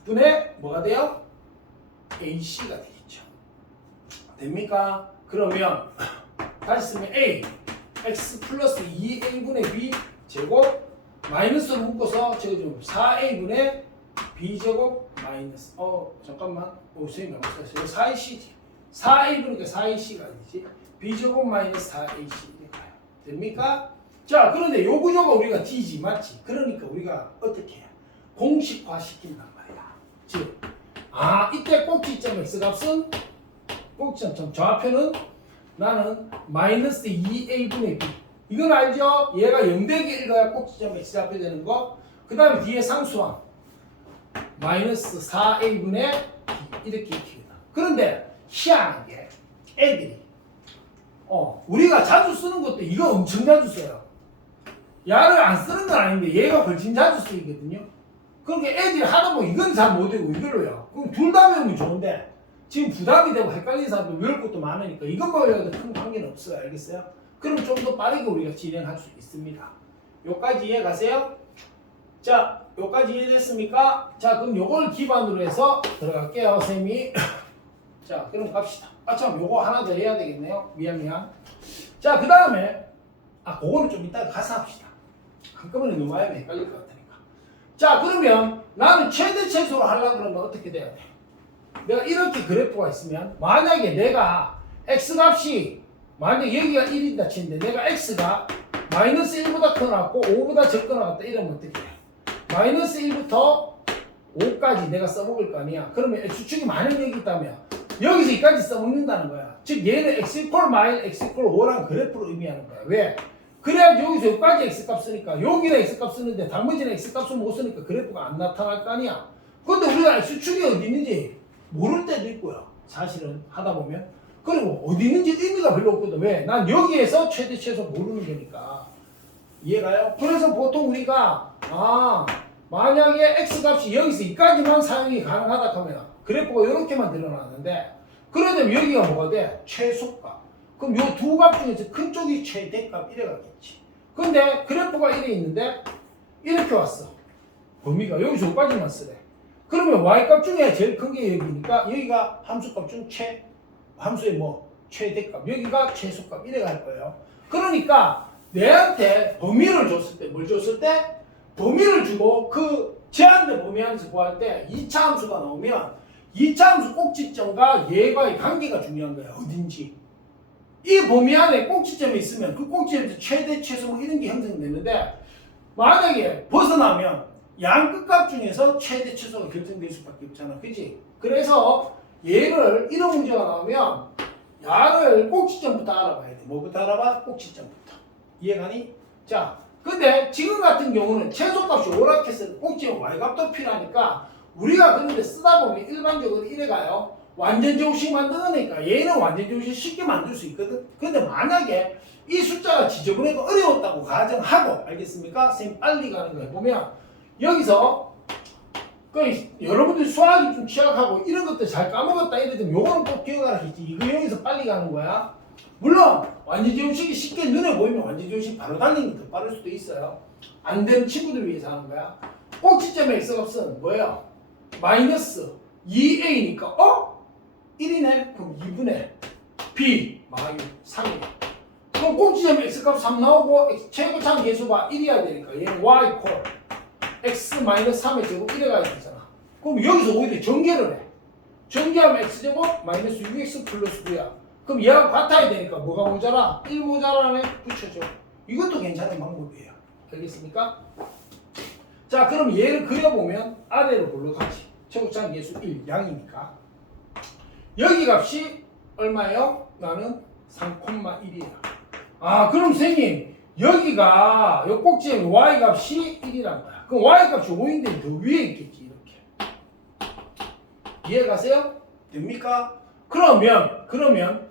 분의 뭐가 돼요? ac가 되겠죠. 됩니까? 그러면 다시 쓰면 a x 플러스 2a분의 b 제곱 마이너스로 묶어서 저거 좀 4a분의 b제곱 마이너스 잠깐만 선생님 잘못했어요. 4ac 4a분이니까 4ac가 아니지 b제곱 마이너스 4ac 이렇게 가요. 됩니까? 자, 그런데 요 구조가 우리가 D지 맞지? 그러니까 우리가 어떻게 해요? 공식화 시킨단 말이야. 즉 이때 꼭지점 x값은 꼭지점 좌표는 나는 마이너스 2a분의 b. 이건 알죠? 얘가 0대기 1가 꼭지점 x좌표 되는 거. 그 다음에 뒤에 상수항 마이너스 4a분의 b 이렇게 익힙니다. 그런데 희한한 게 애들이 우리가 자주 쓰는 것도 이거 엄청 자주 써요. 야를 안 쓰는 건 아닌데 얘가 훨씬 자주 쓰이거든요. 그러니까 애들이 하다 보면 이건 잘 못되고 이걸로요. 그럼 둘 다 외우면 좋은데 지금 부담이 되고 헷갈리는 사람도 외울 것도 많으니까 이것만 외워도 큰 관계는 없어요. 알겠어요? 그럼 좀 더 빠르게 우리가 진행할 수 있습니다. 요까지 이해 가세요? 자, 요까지 이해됐습니까? 자, 그럼 요걸 기반으로 해서 들어갈게요, 선생님이. 자, 그럼 갑시다. 참, 요거 하나 더 해야 되겠네요. 미안. 자, 그 다음에 그거는 좀 이따가 가서 합시다. 한꺼번에 너무 하면 헷갈릴 것 같으니까. 자, 그러면 나는 최대 최소로 하려고 그러면 어떻게 돼야 돼? 내가 이렇게 그래프가 있으면 만약에 내가 x값이 만약에 여기가 1이다 치는데 내가 x가 마이너스 1보다 커나갔고 5보다 적거 나갔다 이러면 어떻게 해? 마이너스 1부터 5까지 내가 써먹을 거 아니야. 그러면 x축이 만약 여기 있다면 여기서 여기까지 써먹는다는 거야. 즉 얘는 x 이퀄 마일 x 이퀄 5라는 그래프로 의미하는 거야. 왜? 그래야지 여기서 여기까지 x값 쓰니까 여기는 x값 쓰는데 나머지는 x값을 못 쓰니까 그래프가 안 나타날 거 아니야. 근데 우리가 x축이 어디 있는지 모를 때도 있고요. 사실은 하다 보면. 그리고 어디 있는지 의미가 별로 없거든. 왜? 난 여기에서 최대 최소 모르는 거니까. 이해가요? 그래서 보통 우리가 만약에 x값이 여기서 여기까지만 사용이 가능하다 하면 그래프가 이렇게만 드러나는데 그러면 여기가 뭐가 돼? 최소값. 그럼 요 두 값 중에서 큰 쪽이 최대값 이래 가겠지. 근데 그래프가 이래 있는데 이렇게 왔어. 범위가 여기서 여기까지만 쓰래. 그러면 y값 중에 제일 큰 게 여기니까 여기가 함수값 중 함수의 최대값, 여기가 최소값 이래 갈 거예요. 그러니까 내한테 범위를 줬을 때 뭘 줬을 때 범위를 주고 그 제한된 범위 안에서 구할 때 2차 함수가 나오면 2차 함수 꼭지점과 얘과의 관계가 중요한 거야. 어딘지. 이 범위 안에 꼭지점이 있으면 그 꼭지점에서 최대 최소 이런 게 형성되는데 만약에 벗어나면 양 끝값 중에서 최대 최소가 결정될 수밖에 없잖아. 그지? 그래서 얘를 이런 문제가 나오면 야를 꼭지점부터 알아봐야 돼. 뭐부터 알아봐? 꼭지점부터. 이해가니? 자, 근데 지금 같은 경우는 최소값이 오락해서 꼭지점 y값도 필요하니까 우리가 그런데 쓰다 보면 일반적으로 이래가요. 완전 제곱식 만드니까 얘는 완전 제곱식 쉽게 만들 수 있거든. 근데 만약에 이 숫자가 지저분해도 어려웠다고 가정하고, 알겠습니까? 선생님 빨리 가는 거 해보면 여기서 여러분들 수학이 좀 취약하고 이런 것들 잘 까먹었다 이러면 요거는 꼭 기억하라 했지. 이거 여기서 빨리 가는 거야. 물론 완전 제곱식이 쉽게 눈에 보이면 완전 제곱식 바로 달리는 게 더 빠를 수도 있어요. 안 되는 친구들을 위해서 하는 거야. 꼭지점의 x값은 뭐예요? 마이너스 2a니까 1이네? 그럼 2분의 b 마유 3이네. 그럼 꼭지점 x값 3 나오고 최고차항 계수가 1이어야 되니까 얘는 y 콜 x 마이너스 3의 제곱 1에 가야 되잖아. 그럼 여기서 오히려 전개를 해. 전개하면 x제곱 마이너스 6x 플러스 9야. 그럼 얘하고 같아야 되니까 뭐가 모자라? 1 모자라네? 붙여줘. 이것도 괜찮은 방법이에요. 알겠습니까? 자, 그럼 얘를 그려보면 아래로 올라가지. 최고차항 계수 1 양이니까. 여기 값이 얼마예요? 나는 3,1이야. 아, 그럼 선생님 여기가 요 꼭지에 y 값이 1이란 거야. 그럼 y 값이 5인데 더 위에 있겠지. 이렇게. 이해가세요? 됩니까? 그러면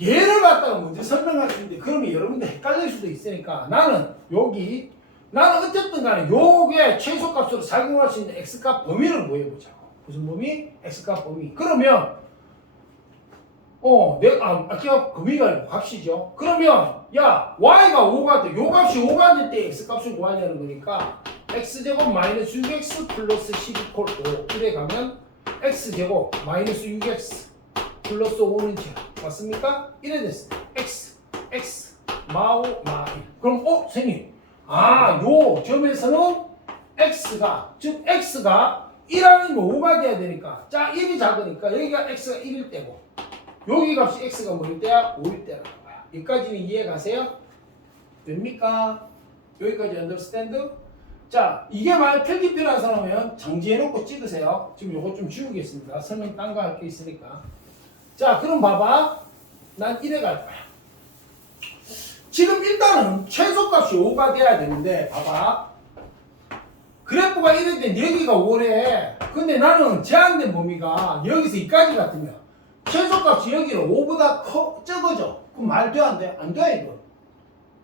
얘를 갖다가 먼저 설명할 수 있는데 그러면 여러분들 헷갈릴 수도 있으니까 나는 어쨌든 간에 요게 최소값으로 작용할 수 있는 x값 범위를 구해보자고. 무슨 범위? x값 범위. 그러면 아까 범위가 아니고 값이죠. 그러면 야 y가 5가 돼. 요 값이 5가 될 때 x값을 구하려는 거니까 x제곱 마이너스 6x 플러스 12 콜 5 이래 가면 x제곱 마이너스 6x 플러스 5는 제곱 맞습니까? 이래 됐어. x 마오 마이. 그럼 선생님 요 점에서는 x가 1 아니면 5가 돼야 되니까 1이 작으니까 여기가 x가 1일 때고 여기 값이 x가 뭐일 때야? 5일 때라는 거야. 여기까지는 이해 가세요? 됩니까? 여기까지 understand? 자, 이게 만약 필기 필요한 사람이면 정지해놓고 찍으세요. 지금 요거 좀 지우겠습니다. 설명 딴 거 할 게 있으니까. 자, 그럼 봐봐. 난 이래 갈 거야. 지금 일단은 최소값이 5가 돼야 되는데 봐봐. 그래프가 이래 된 여기가 5래. 근데 나는 제한된 범위가 여기서 여기까지 같으면 최소값이 여기로 5보다 적어져. 그럼 말 돼? 안 돼? 안 돼, 이거.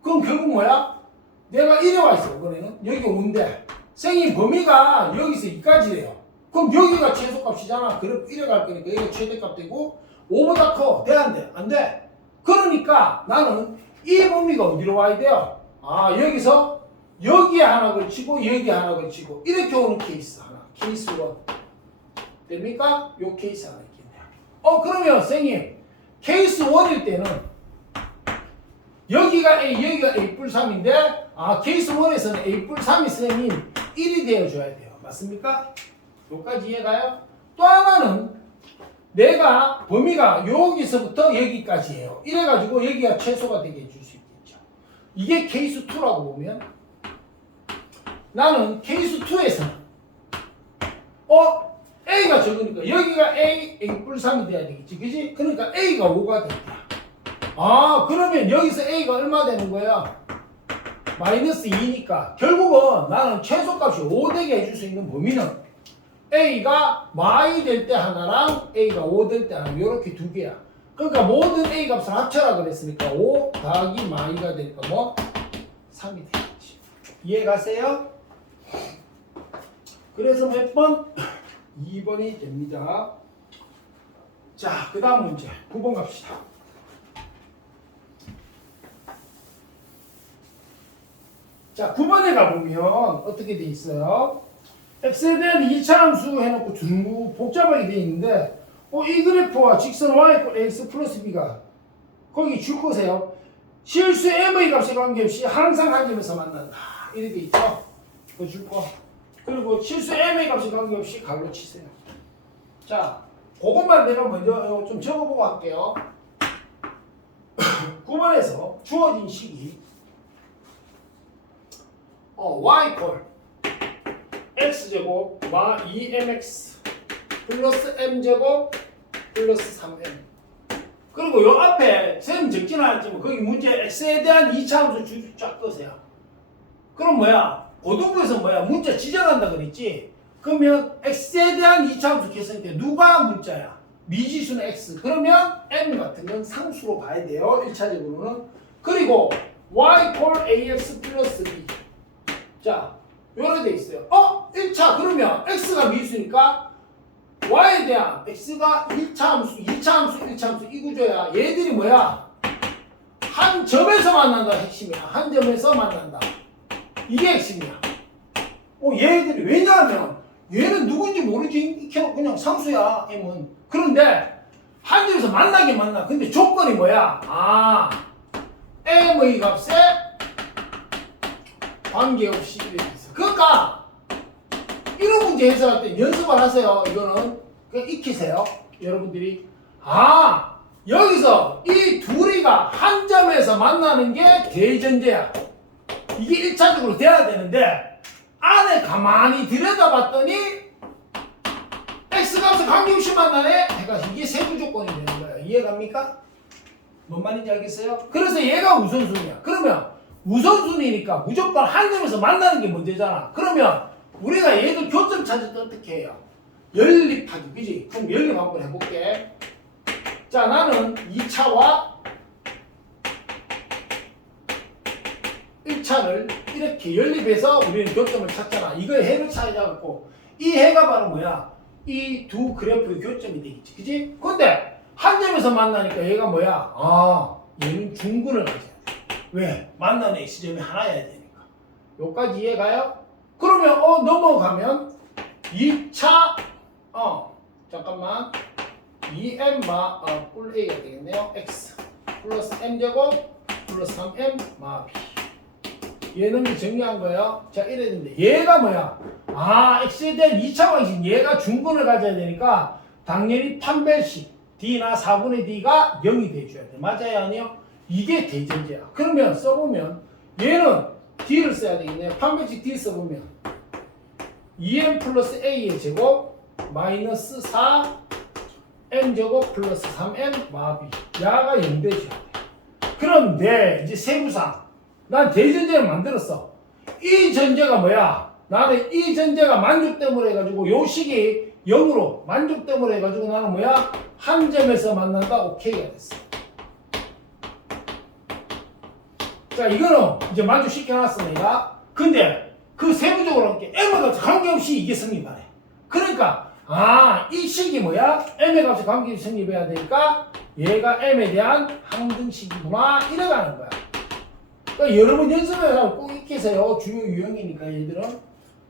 그럼 결국 뭐야? 내가 이래 와 있어, 이번에는. 여기 5인데. 생긴 범위가 여기서 여기까지래요. 그럼 여기가 최소값이잖아. 그럼 이래 갈 거니까 여기가 최대값 되고 5보다 커. 돼? 안 돼? 안 돼. 그러니까 나는 이 범위가 어디로 와야 돼요? 여기서 여기에 하나 걸치고 여기에 하나 걸치고 이렇게 오는 케이스 하나. 케이스 1. 됩니까? 요 케이스 하나 있겠네요. 그러면 선생님 케이스 1일 때는 여기가 A, 여기가 A 뿔 3인데 케이스 1에서는 A 뿔 3이 선생님 1이 되어줘야 돼요. 맞습니까? 여기까지 이해가요? 또 하나는 내가 범위가 여기서부터 여기까지예요. 이래가지고 여기가 최소가 되게 해줄 수 있겠죠. 이게 케이스 2라고 보면 나는 케이스 2에서는 A가 적으니까 여기가 A 뿔 3이 돼야 되겠지. 그지? 그러니까 A가 5가 된다. 그러면 여기서 A가 얼마 되는 거야? 마이너스 2니까 결국은 나는 최소값이 5 되게 해줄 수 있는 범위는 A가 마이 될 때 하나랑 A가 5 될 때 하나 이렇게 두 개야. 그러니까 모든 A 값을 합쳐라 그랬으니까 5 더하기 마이가 되니까 3이 되겠지. 이해가세요? 그래서 몇 번? 2번이 됩니다. 자, 그 다음 문제 9번 갑시다. 자, 9번에 가보면 어떻게 돼 있어요? x에 대한 2차 함수 해놓고 중구 복잡하게 돼 있는데 이 그래프와 직선 y x 플러스 b가 거기 줄 거세요. 실수 m의 값에 관계없이 항상 한 점에서 만난다. 이렇게 돼 있죠? 그거 줄 거. 그리고 실수 m의 값에 관계없이 갈로 치세요. 자, 그것만 내가 먼저 좀 적어보고 할게요. 9번에서 주어진 식이 y 콜 x제곱 마 2mx 플러스 m제곱 플러스 3m. 그리고 요 앞에 쌤 적진 않았지만 거기 문제 x에 대한 2차함수 주기 쫙 떠세요. 그럼 뭐야? 고등부에서 뭐야? 문자 지정한다 그랬지? 그러면 x에 대한 2차함수 계산할 때 누가 문자야? 미지수는 x. 그러면 m 같은 건 상수로 봐야 돼요. 1차적으로는. 그리고 y 콜 ax 플러스 b. 자, 요렇게 돼 있어요. 1차 그러면 x가 미지수니까 y에 대한 x가 1차 함수, 2차 함수, 1차 함수 이 구조야. 얘들이 뭐야? 한 점에서 만난다 핵심이야. 한 점에서 만난다. 이게 핵심이야. 얘들이 왜냐하면 얘는 누군지 모르지. 그냥 상수야. m은. 그런데 한 점에서 만나긴 만나. 근데 조건이 뭐야? m의 값에 관계없이 이렇게 있어. 그러니까 이런 문제 해석할 때 연습을 하세요. 이거는 그냥 익히세요. 여러분들이 여기서 이 둘이가 한 점에서 만나는 게 대전제야. 이게 1차적으로 돼야 되는데 안에 가만히 들여다봤더니 x값을 관계없이 만나네. 그러니까 이게 세부 조건이 되는 거야. 이해갑니까? 뭔 말인지 알겠어요? 그래서 얘가 우선순위야. 그러면 우선순위니까 무조건 한 점에서 만나는 게 문제잖아. 그러면 우리가 얘들 교점 찾을 때 어떻게 해요? 연립하기, 그지? 그럼 연립 한번 해볼게. 자, 나는 2차와 1차를 이렇게 연립해서 우리는 교점을 찾잖아. 이거의 해를 찾아갖고 이 해가 바로 뭐야? 이 두 그래프의 교점이 되겠지, 그지? 근데 한 점에서 만나니까 얘가 뭐야? 얘는 중근을 가져야 돼. 왜? 만나는 x점이 하나여야 되니까. 여기까지 이해가요? 그러면 넘어가면 2차 잠깐만 2m 꿀 a가 되겠네요. x 플러스 m제곱 플러스 3m 마 b. 얘는 정리한 거예요. 자, 이래야 되는데 얘가 뭐야? x에 대한 2차 방식. 얘가 중근을 가져야 되니까 당연히 판별식 d나 4분의 d가 0이 돼줘야 돼. 맞아요? 아니요? 이게 대전제야. 그러면 써보면 얘는 d를 써야 되겠네요. 판별식 d 써보면 2m 플러스 a의 제곱 마이너스 4m 제곱 플러스 3m 마비. 야가 0 돼줘야 돼. 그런데 이제 세부상 난 대전제를 만들었어. 이 전제가 뭐야? 나는 이 전제가 만족됨으로 해가지고 요 식이 0으로 만족됨으로 해가지고 나는 뭐야? 한 점에서 만난다. 오케이가 됐어. 자, 이거는 이제 만족시켜놨어 내가. 근데 그 세부적으로 함께 m과 관계없이 이게 성립하네. 그러니까 이 식이 뭐야? m의 값에 관계없이 성립해야 되니까 얘가 m에 대한 항등식이구나 이래가는 거야. 그러니까 여러 번 연습해서 꼭 익히세요. 주요 유형이니까 얘들은.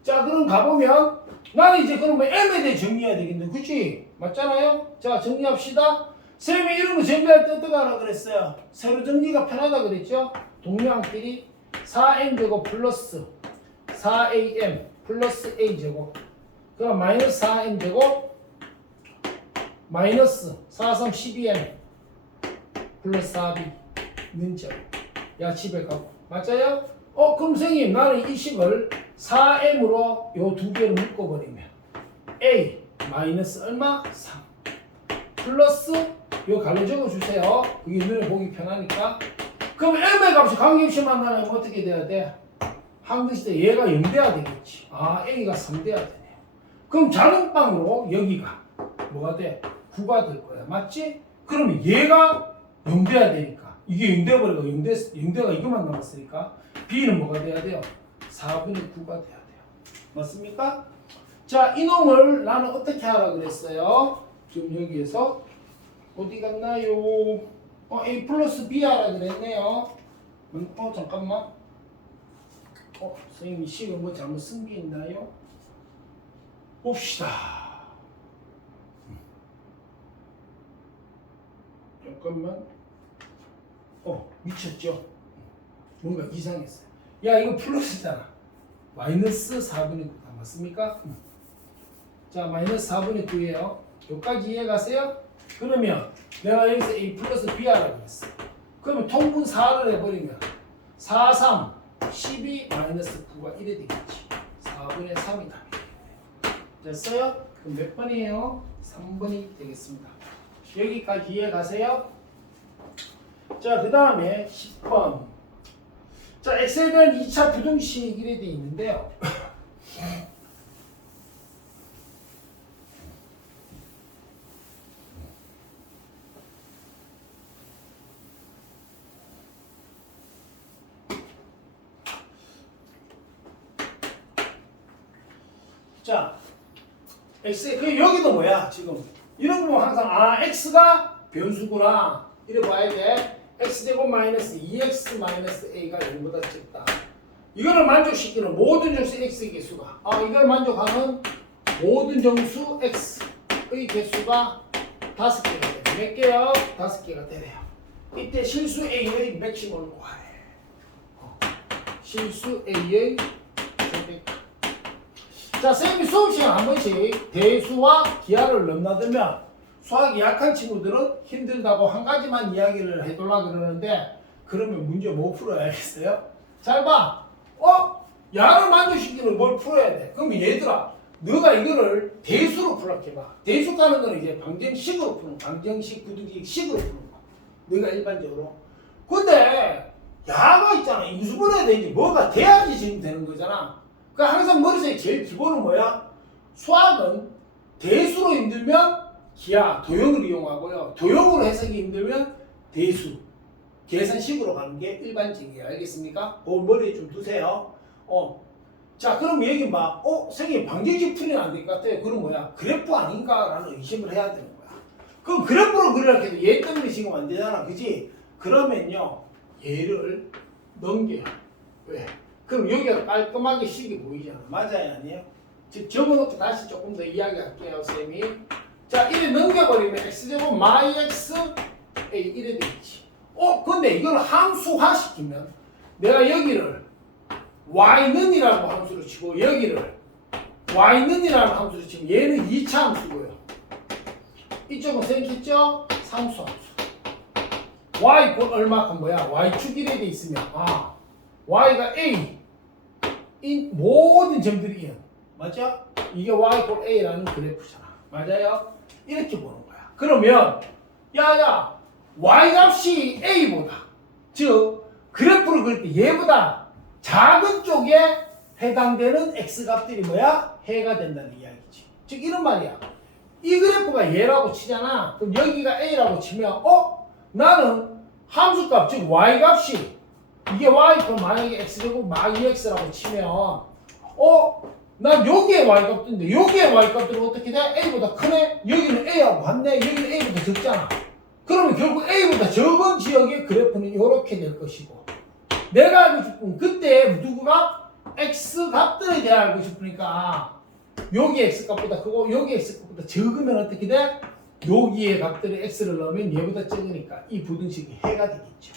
자, 그럼 가보면 나는 이제 그러면 m에 대해 정리해야 되겠네. 그치? 맞잖아요? 자, 정리합시다. 쌤이 이런 거 정리할 때 어떻게 하라 그랬어요? 세로 정리가 편하다 그랬죠? 동량끼리 4m제곱 플러스 4am 플러스 a제곱 그럼 마이너스 4m제곱 마이너스 4, 3, 12m 플러스 4b 는점 야집에 가고 맞아요? 그럼 선생님 나는 이 식을 4m으로 요 두 개를 묶어버리면 a 마이너스 얼마? 3 플러스 요 갈로 적어주세요. 그게 눈에 보기 편하니까. 그럼 m의 값이 관계없이 만나면 어떻게 돼야 돼? 항등식 때 얘가 0 돼야 되겠지. a가 3 돼야 되네요. 그럼 자는방으로 여기가 뭐가 돼? 9가 될 거야. 맞지? 그러면 얘가 0 돼야 되니까 이게 0 돼버리고 0대가 이것만 남았으니까 b는 뭐가 돼야 돼요? 4분의 9가 돼야 돼요. 맞습니까? 자, 이놈을 나는 어떻게 하라 그랬어요? 지금 여기에서 어디 갔나요? a 플러스 b 하라 그랬네요. 잠깐만. 선생님이 식을 뭐 잘못 쓴 게 있나요? 봅시다. 잠깐만. 미쳤죠? 뭔가 이상했어요. 야, 이거 플러스잖아. 마이너스 4분의 9 맞습니까? 자, 마이너스 4분의 9예요. 여기까지 이해가세요? 그러면 내가 여기서 a 플러스 b 하라고 했어. 그러면 통분 4를 해버리면 4, 3, 12 마이너스 9가 이래 되겠지. 4분의 3이 답이에요. 됐어요? 그럼 몇 번이에요? 3번이 되겠습니다. 여기까지 이해 가세요? 자, 그 다음에 10번. 자, x에 대한 2차 부등식 이래 돼 있는데요. 자, x 그 여기도 뭐야 지금 이런 거 보면 항상 x가 변수구나 이래 봐야 돼. x제곱 마이너스 2x 마이너스 a가 0보다 작다. 이거를 만족시키는 모든 정수 x의 개수가 이걸 만족하는 모든 정수 x의 개수가 5개가 돼. 몇 개요? 5개가 되네요. 이때 실수 a의 맥시멈을 구하래. 실수 a의 최대값. 자, 쌤이 수업 시간 한 번씩 대수와 기하를 넘나들면 수학이 약한 친구들은 힘들다고 한 가지만 이야기를 해달라 그러는데 그러면 문제 못 풀어야 알겠어요? 잘 봐. 야를 만족시키는 뭘 풀어야 돼. 그럼 얘들아, 너가 이거를 대수로 풀어봐. 대수 가는 거는 이제 방정식으로 푸는 거. 방정식, 부등식식으로 푸는 거. 너가 일반적으로. 근데 야가 있잖아. 인수분해야 되지. 뭐가 돼야지 지금 되는 거잖아. 그러니까 항상 머릿속에 제일 기본은 뭐야? 수학은 대수로 힘들면 기하, 도형을 이용하고요. 도형으로 해석이 힘들면 대수, 계산식으로 가는 게 일반적이에요. 알겠습니까? 머리에 좀 두세요. 자, 그럼 여기 막, 선생님 방정식 풀이는 안 될 것 같아요. 그럼 뭐야? 그래프 아닌가라는 의심을 해야 되는 거야. 그럼 그래프로 그리려고 해도 얘 때문에 지금 안 되잖아. 그지? 그러면요, 얘를 넘겨요. 왜? 그럼 여기가 깔끔하게 식이 보이잖아. 맞아요? 아니에요? 적어놓고 다시 조금 더 이야기할게요, 쌤이. 자, 이래 넘겨버리면 x제곱 마이 x a 이래 되겠지. 근데 이걸 함수화 시키면 내가 여기를 y는이라고 함수로 치고 여기를 y는이라는 함수로 치면 얘는 2차 함수고요. 이쪽은 생겼죠? 상수 함수. y 얼마큼 뭐야? y축 이래 돼 있으면 y가 a 이 모든 점들이 1. 맞죠? 이게 y a라는 그래프잖아. 맞아요? 이렇게 보는 거야. 그러면 야야 y 값이 a보다 즉 그래프를 그릴 때 얘보다 작은 쪽에 해당되는 x 값들이 뭐야? 해가 된다는 이야기지. 즉 이런 말이야. 이 그래프가 얘라고 치잖아. 그럼 여기가 a라고 치면 나는 함수값 즉 y 값이 이게 y 만약에 x제곱 마이 x라고 치면 난 여기에 y값인데 여기에 y값들은 어떻게 돼? a보다 크네? 여기는 a하고 같네? 여기는 a보다 적잖아. 그러면 결국 a보다 적은 지역의 그래프는 이렇게 될 것이고 내가 알고 싶은 그때 누구가 x 값들에 대해 알고 싶으니까 여기 x 값보다 크고 여기 x 값보다 적으면 어떻게 돼? 여기에 값들에 x를 넣으면 얘보다 적으니까 이 부등식이 해가 되겠죠.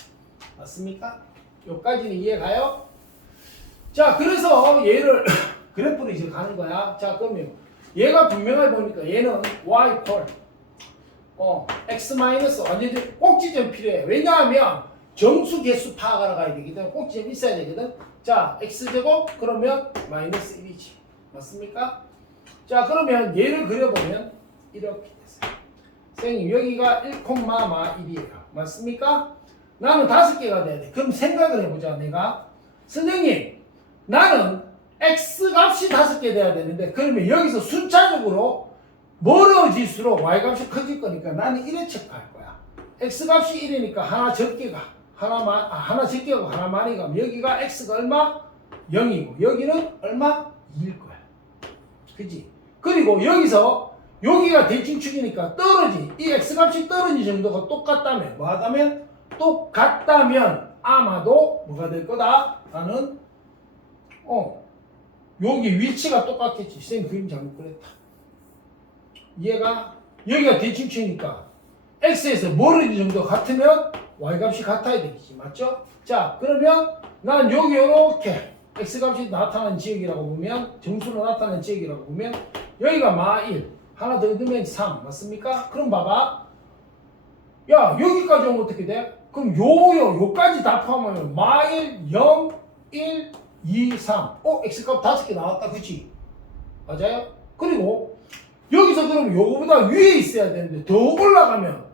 맞습니까? 여기까지는 이해가요? 자, 그래서 얘를 그래프로 이제 가는 거야. 자, 그러면 얘가 분명하게 보니까 얘는 y 콜 x 마이너스 완전히 꼭지점 필요해. 왜냐하면 정수 개수 파악하러 가야 되기 때문에 꼭지점 있어야 되거든. 자, x제곱 그러면 마이너스 1이지. 맞습니까? 자, 그러면 얘를 그려보면 이렇게 됐어요. 선생님 여기가 1,1이에요. 맞습니까? 나는 5개가 돼야 돼. 그럼 생각을 해보자. 내가 선생님 나는 x 값이 5개 돼야 되는데 그러면 여기서 순차적으로 멀어질수록 y 값이 커질 거니까 나는 이래 체크할 거야. x 값이 1이니까 하나 적게 가. 하나 적게 가고 하나 많이 가면 여기가 x가 얼마? 0이고 여기는 얼마? 2일 거야. 그지? 그리고 여기서 여기가 대칭축이니까 떨어지. 이 x값이 떨어진 정도가 똑같다면 뭐 하다면? 똑같다면 아마도 뭐가 될 거다? 나는 여기 위치가 똑같겠지. 쌤 그림 잘못 그랬다. 얘가 여기가 대칭축이니까 x에서 멀어진 정도 같으면 y값이 같아야 되겠지. 맞죠? 자, 그러면 난 여기 이렇게 x값이 나타나는 지역이라고 보면 정수로 나타나는 지역이라고 보면 여기가 마1 하나 더 넣으면 3 맞습니까? 그럼 봐봐. 야, 여기까지 오면 어떻게 돼? 그럼 요까지 다 포함하면 마1 0 1 2 3 x값 5개 나왔다. 그치? 맞아요? 그리고 여기서 그러면 요거보다 위에 있어야 되는데 더 올라가면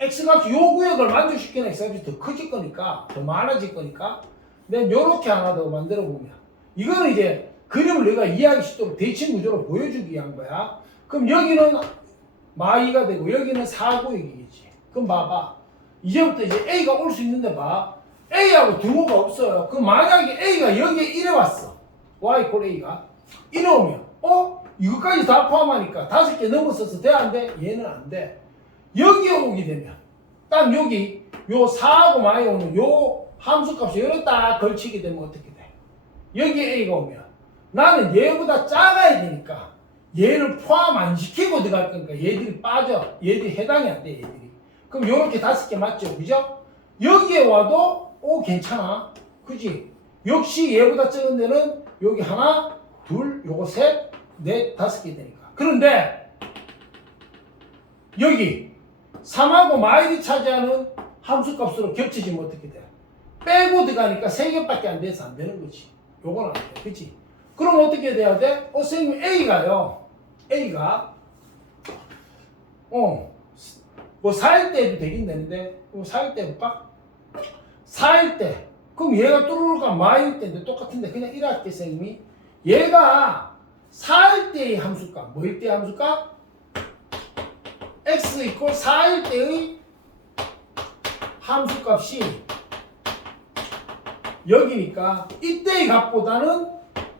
x값이 요 구역을 만족시키는 x값이 더 커질 거니까 더 많아질 거니까 내가 요렇게 하나 더 만들어 보면 이거는 이제 그림을 내가 이해하기 쉽도록 대칭 구조로 보여주기 위한 거야. 그럼 여기는 마이가 되고 여기는 4구역이겠지. 그럼 봐봐. 이제부터 이제 A가 올 수 있는데 봐. A하고 등호가 없어요. 그럼 만약에 A가 여기에 이래 왔어. Y 콜 A가. 이래 오면 이거까지 다 포함하니까 5개 넘었어서 돼? 안 돼? 얘는 안 돼. 여기에 오게 되면 딱 여기 요 4하고 마이 오는 요 함수값이 여기 딱 걸치게 되면 어떻게 돼? 여기에 A가 오면 나는 얘보다 작아야 되니까 얘를 포함 안 시키고 들어갈 거니까 얘들이 빠져. 얘들이 해당이 안 돼, 얘들이. 그럼 요렇게 5개 맞죠? 그죠? 여기에 와도 괜찮아. 그지? 역시 얘보다 적은 데는 여기 하나, 둘, 요거 셋, 넷, 5개 되니까. 그런데 여기 3하고 마일이 차지하는 함수값으로 겹쳐지면 어떻게 돼? 빼고 들어가니까 3개밖에 안 돼서 안 되는 거지. 요건 안 돼. 그치? 그럼 어떻게 돼야 돼? 선생님 A가요. A가 뭐 4일 때 해도 되긴 되는데 4일 때 해볼까? 4일 때 그럼 얘가 뚜루루가 마일 때인데 똑같은데 그냥 이렇게 선생님이 얘가 4일 때의 함수값 뭐일 때의 함수값? x 이퀄 4일 때의 함수값이 여기니까 이때의 값보다는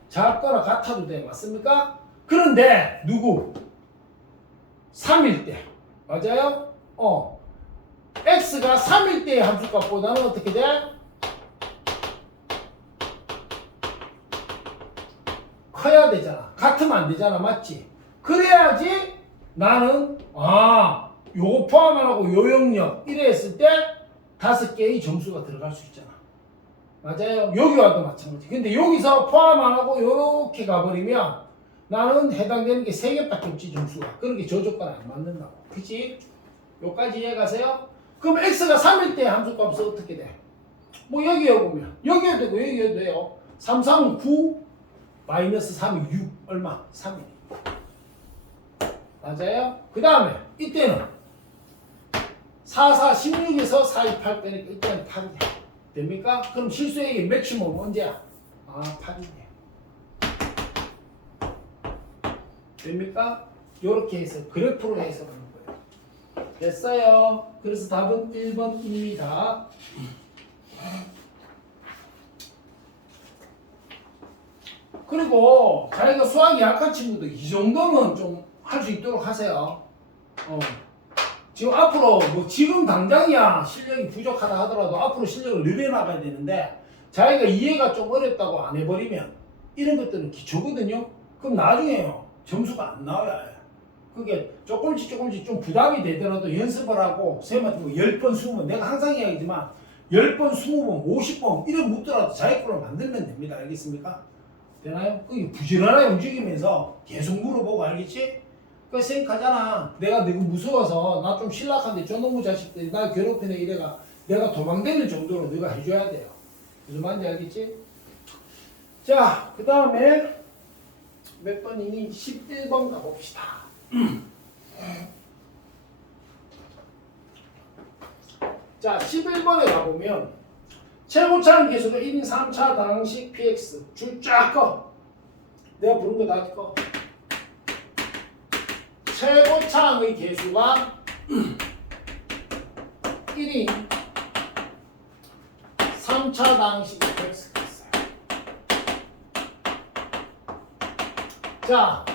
작거나 같아도 돼. 맞습니까? 그런데 누구? 3일 때 맞아요? x가 3일 때의 함수값보다는 어떻게 돼? 커야 되잖아. 같으면 안 되잖아. 맞지? 그래야지 나는 요거 포함 안 하고 요 영역 이래 했을 때 5개의 점수가 들어갈 수 있잖아. 맞아요? 여기 와도 마찬가지. 근데 여기서 포함 안 하고 요렇게 가버리면 나는 해당되는 게 3개밖에 없지 점수가. 그러니까 저 조건 안 맞는다고. 그치? 요까지 이해가세요? 그럼 x가 3일 때 함수값은 어떻게 돼? 뭐 여기에 보면 여기에 되고 여기에 돼요. 3, 3은 9 마이너스 3이 6 얼마? 3이 맞아요? 그 다음에 이때는 4, 4, 16에서 4, 2, 8 빼니까 이때는 8이 돼. 됩니까? 그럼 실수액이 맥시멈 언제야? 8이네. 됩니까? 요렇게 해서 그래프로 해석하는 거예요. 됐어요. 그래서 답은 1번입니다. 그리고 자기가 수학이 약한 친구도 이 정도는 좀 할 수 있도록 하세요. 지금 앞으로 뭐 지금 당장이야 실력이 부족하다 하더라도 앞으로 실력을 늘려나가야 되는데 자기가 이해가 좀 어렵다고 안 해버리면 이런 것들은 기초거든요. 그럼 나중에요 점수가 안 나와요. 그게 조금씩 좀 부담이 되더라도 연습을 하고 선생님한테 뭐 10번 20번 내가 항상 이야기하지만 10번 20번 50번 이런 묻더라도 자기 걸로 만들면 됩니다. 알겠습니까? 되나요? 그게 부지런하게 움직이면서 계속 물어보고 알겠지? 그래서 생각하잖아. 내가 너무 무서워서 나 좀 신락한데 저놈의 자식들이 날 괴롭히네 이래가 내가 도망다닐 정도로 네가 해줘야 돼요. 무슨 말인지 알겠지? 자, 그 다음에 몇 번이니? 11번 가봅시다. 자, 11번에 가보면 최고차항 계수가 1인 3차 당식 px 줄 쫙 꺼. 내가 부른 거 다 꺼. 최고차항의 계수가 1인 3차 당식 px가 있어요. 자,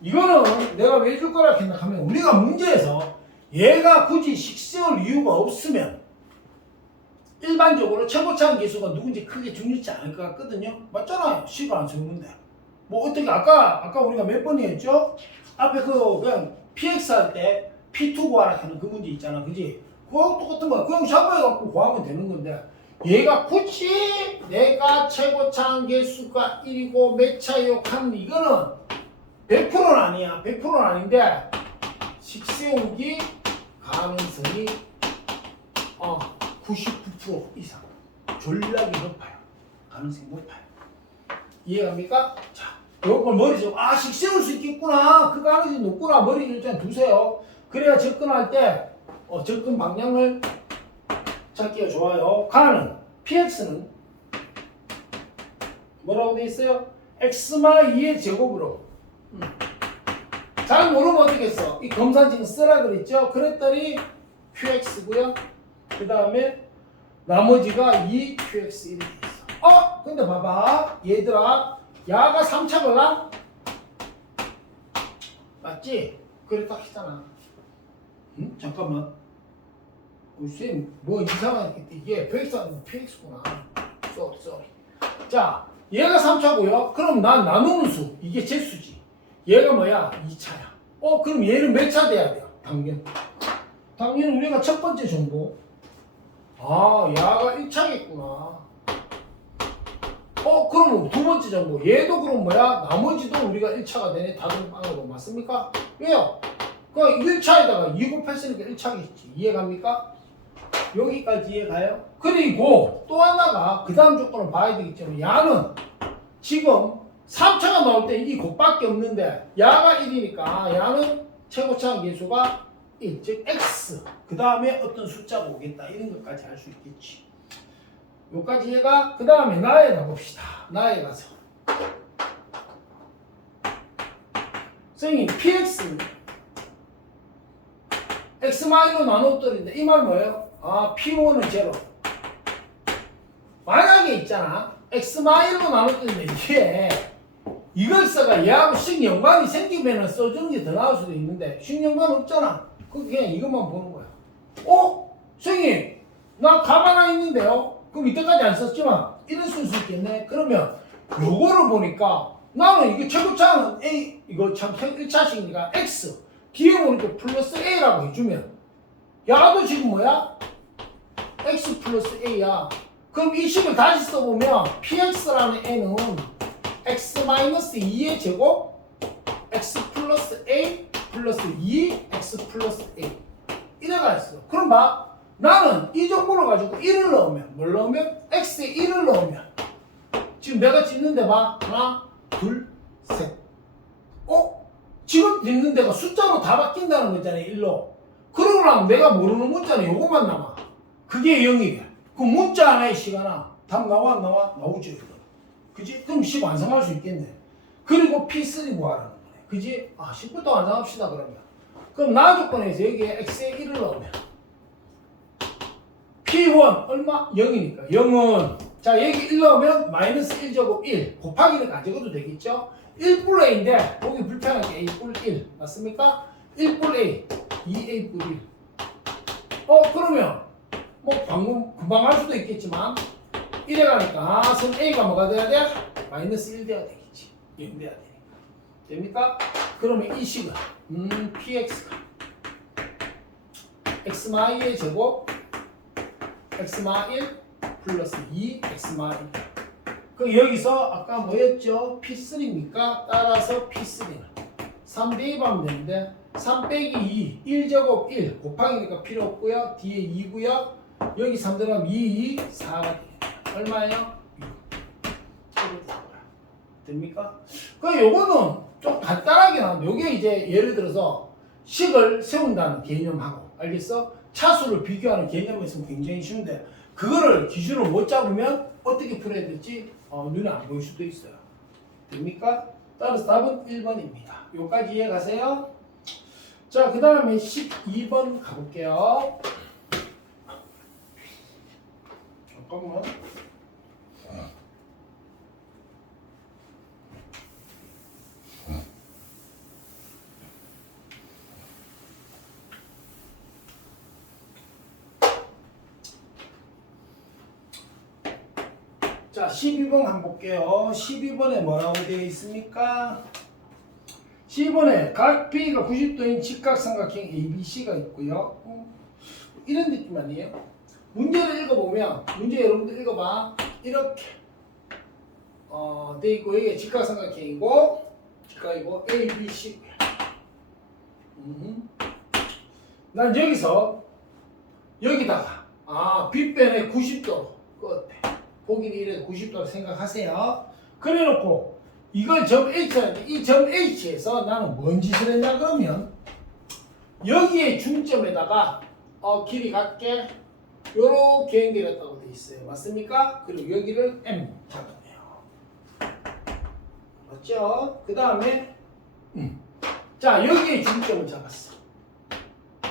이거는 내가 왜 줄 거라 생각하면 우리가 문제에서 얘가 굳이 식세울 이유가 없으면 일반적으로 최고차항 계수가 누군지 크게 중요치 않을 것 같거든요. 맞잖아요. 식을 안 세우는데. 뭐 어떻게 아까 우리가 몇 번이 했죠? 앞에 그냥 px 할 때 p2 구하라 하는 그 문제 있잖아. 그지? 그거 똑같은 거야. 그냥 샤브해갖고 구하면 되는 건데 얘가 굳이 내가 최고차항 계수가 1이고 몇 차이요 하는 이거는 100%는 아니야. 100%는 아닌데 식세우기 가능성이 99% 이상 졸라게 높아요. 가능성이 높아요. 이해갑니까? 자, 요걸 머리에 식 세울 수 있겠구나. 그 가능성이 높구나. 머리 일단 두세요. 그래야 접근할 때 접근 방향을 찾기가 좋아요. 가는 px는 뭐라고 돼 있어요? x마 2의 제곱으로. 잘 모르면 어떻게 했어? 이 검산증 쓰라 그랬죠? 그랬더니 qx고요. 그 다음에 나머지가 2qx 이렇게 있어. 근데 봐봐. 얘들아, 야가 3차 걸라? 맞지? 그래 딱 했잖아. 응? 잠깐만. 쌤, 뭐 이상하게 이게 px하고 px구나. 쏘리. 자, 얘가 3차고요. 그럼 난 나누는 수. 이게 제수지. 얘가 뭐야? 2차야. 그럼 얘는 몇 차 돼야 돼요? 당연 우리가 첫 번째 정보. 야가 1차겠구나. 그럼 두 번째 정보. 얘도 그럼 뭐야? 나머지도 우리가 1차가 되네. 다중방으로 맞습니까? 왜요? 그 1차에다가 2 곱했으니까 1차겠지. 이해갑니까? 여기까지 이해가요? 그리고 또 하나가 그 다음 조건을 봐야 되겠지만 야는 지금 3차가 나올 때 이 곱밖에 없는데 야가 1이니까 야는 최고차항 계수가 1, 즉 x 그 다음에 어떤 숫자가 오겠다 이런 것까지 할 수 있겠지. 여기까지 얘가 그 다음에 나에 가봅시다. 나에 가서 선생님 px x마이로 나눴더니인데 이 말 뭐예요? p1은 제로. 만약에 있잖아 x마이로 나눴더니 이게 이걸 써가 얘하고 식 연관이 생기면 써주는 게 더 나을 수도 있는데 식 연관 없잖아. 그냥 이것만 보는 거야. 선생님 나 값 하나 있는데요. 그럼 이때까지 안 썼지만 이런 쓸 수 있겠네. 그러면 요거를 보니까 나는 이게 최고차는 A 이거 참 1차식이니까 X 뒤에 보니까 플러스 A라고 해주면 야도 지금 뭐야? X 플러스 A야. 그럼 이 식을 다시 써보면 PX라는 N은 X 마이너스 2의 제곱 X 플러스 A 플러스 2 X 플러스 A 이래가 있어. 그럼 봐. 나는 이 정보를 가지고 1을 넣으면 뭘 넣으면 x에 1을 넣으면 지금 내가 짓는 데 봐. 하나 둘 셋. 지금 짓는 데가 숫자로 다 바뀐다는 거잖아요. 1로. 그러고 나면 내가 모르는 문자는 요것만 남아. 그게 0이야. 그 문자 하나의 시간아 답 나와 안 나와? 나오죠. 이거. 그지? 그럼 식 완성할 수 있겠네. 그리고 P3 구하라는 거네. 그지? 10부터 완성합시다 그러면. 그럼 나 조건에서 여기에 x에 1을 넣으면 P1 얼마? 0이니까 0은 자 여기 1 넣으면 마이너스 1제곱 1 곱하기를 가져가도 되겠죠? 1뿔 A인데 보기 불편하게 A뿔 1 맞습니까? 1뿔 A 2A뿔 1 그러면 뭐 방금 금방 할 수도 있겠지만 이래 가니까 선 A가 뭐가 돼야 돼? 마이너스 1 돼야 되겠지. 0 돼야 되니까 됩니까? 그러면 이 식은 PX가 X마이의 제곱 x마 1 플러스 2 x마 1. 그 여기서 아까 뭐였죠? P3니까 따라서 P3는 3 대입하면 되는데 3 빼기 2 1제곱 1 곱하기니까 필요 없고요. 뒤에 2고요. 여기 3 들어가면 2, 2, 4가 됩니다. 얼마예요? 6. 됩니까? 그 요거는 좀 간단하게 나오는데 요게 이제 예를 들어서 식을 세운다는 개념하고 알겠어? 차수를 비교하는 개념이 있으면 굉장히 쉬운데 그거를 기준을 못 잡으면 어떻게 풀어야 될지 눈에 안 보일 수도 있어요. 됩니까? 따라서 답은 1번입니다. 여기까지 이해 가세요? 자, 그 다음에 12번 가볼게요. 잠깐만. 자, 12번 한번 볼게요. 12번에 뭐라고 되어 있습니까? 12번에 각 B가 90도인 직각삼각형 ABC가 있고요. 이런 느낌 아니에요? 문제를 읽어보면 문제 여러분들 읽어봐. 이렇게 돼 있고 이게 직각삼각형이고 직각이고 ABC고요. 난 여기서 여기다가 빗변에 90도 그 어때? 보기는 이래 90도로 생각하세요. 그래놓고 이걸 점 H라는데 이 점 H에서 나는 뭔 짓을 했냐 그러면 여기에 중점에다가 길이 같게 요렇게 연결했다고 돼 있어요. 맞습니까? 그리고 여기를 M 잡았네요. 맞죠? 그 다음에 자 여기에 중점을 잡았어.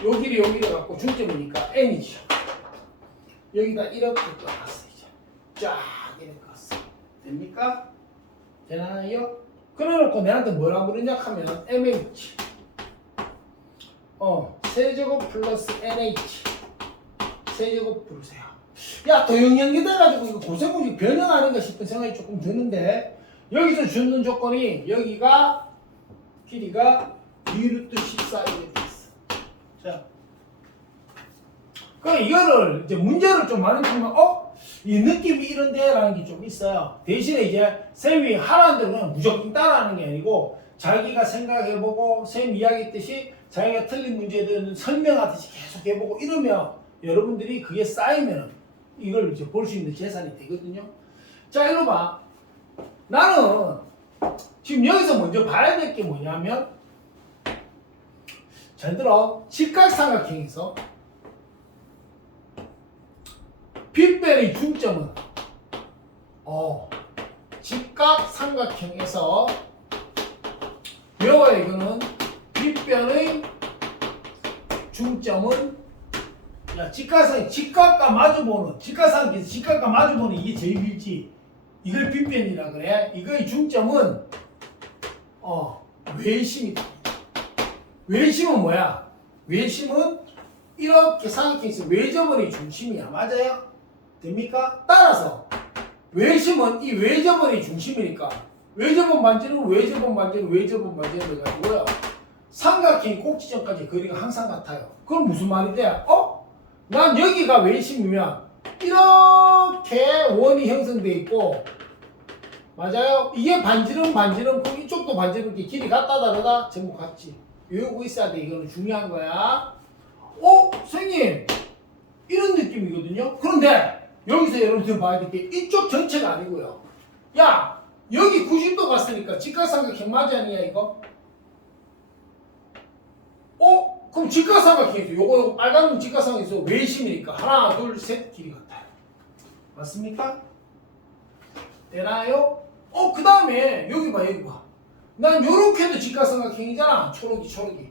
요 길이 요 길이 갖고 중점이니까 N이죠. 여기다 이렇게 껴놨어 이제. 쫙 이렇게 꼈어. 됩니까? 되나요? 그래놓고 내한테 뭐라 부르냐 하면 MH 세제곱 플러스 NH 세제곱 부르세요. 야 도형 연결돼가지고 이거 고세공식 변형하는가 싶은 생각이 조금 드는데 여기서 주는 조건이 여기가 길이가 2루트 14 이렇게 돼 있어. 자, 그럼 이거를 이제 문제를 좀 많이 풀면 이 느낌이 이런데 라는 게 좀 있어요. 대신에 이제 쌤이 하라는 대로 그냥 무조건 따라하는 게 아니고 자기가 생각해보고 쌤 이야기했듯이 자기가 틀린 문제들은 설명하듯이 계속 해보고 이러면 여러분들이 그게 쌓이면 이걸 이제 볼 수 있는 재산이 되거든요. 자, 이리 봐. 나는 지금 여기서 먼저 봐야 될 게 뭐냐면 잘 들어. 직각삼각형에서 빗변의 중점은 직각삼각형에서 외워야 이거는 빗변의 중점은 직각과 마주보는 직각삼각형에서 직각과 마주보는 이게 제일 길지. 이걸 빗변이라 그래. 이거의 중점은 외심이다. 외심은 뭐야? 외심은 이렇게 삼각형에서 외접원의 중심이야. 맞아요? 됩니까? 따라서 외심은 이 외접원의 중심이니까 외접원 반지름 외접원 반지름 외접원 반지름 해가지고요. 삼각형이 꼭지점까지 거리가 항상 같아요. 그럼 무슨 말이 돼? 난 여기가 외심이면 이렇게 원이 형성돼 있고 맞아요? 이게 반지름 그럼 이쪽도 반지름 길이 같다 다르다? 전부 같지. 외우고 있어야 돼. 이거는 중요한 거야. 선생님 이런 느낌이거든요. 그런데 여기서 여러분들 봐야 될 게 이쪽 전체가 아니고요. 야 여기 90도 갔으니까 직각삼각형 맞아 아니야 이거? 그럼 직각삼각형에서 요거 빨간 직각삼각형에서 외심이니까 하나 둘 셋 길이 같아요. 맞습니까? 되나요? 그 다음에 여기 봐 여기 봐. 난 요렇게도 직각삼각형이잖아. 초록이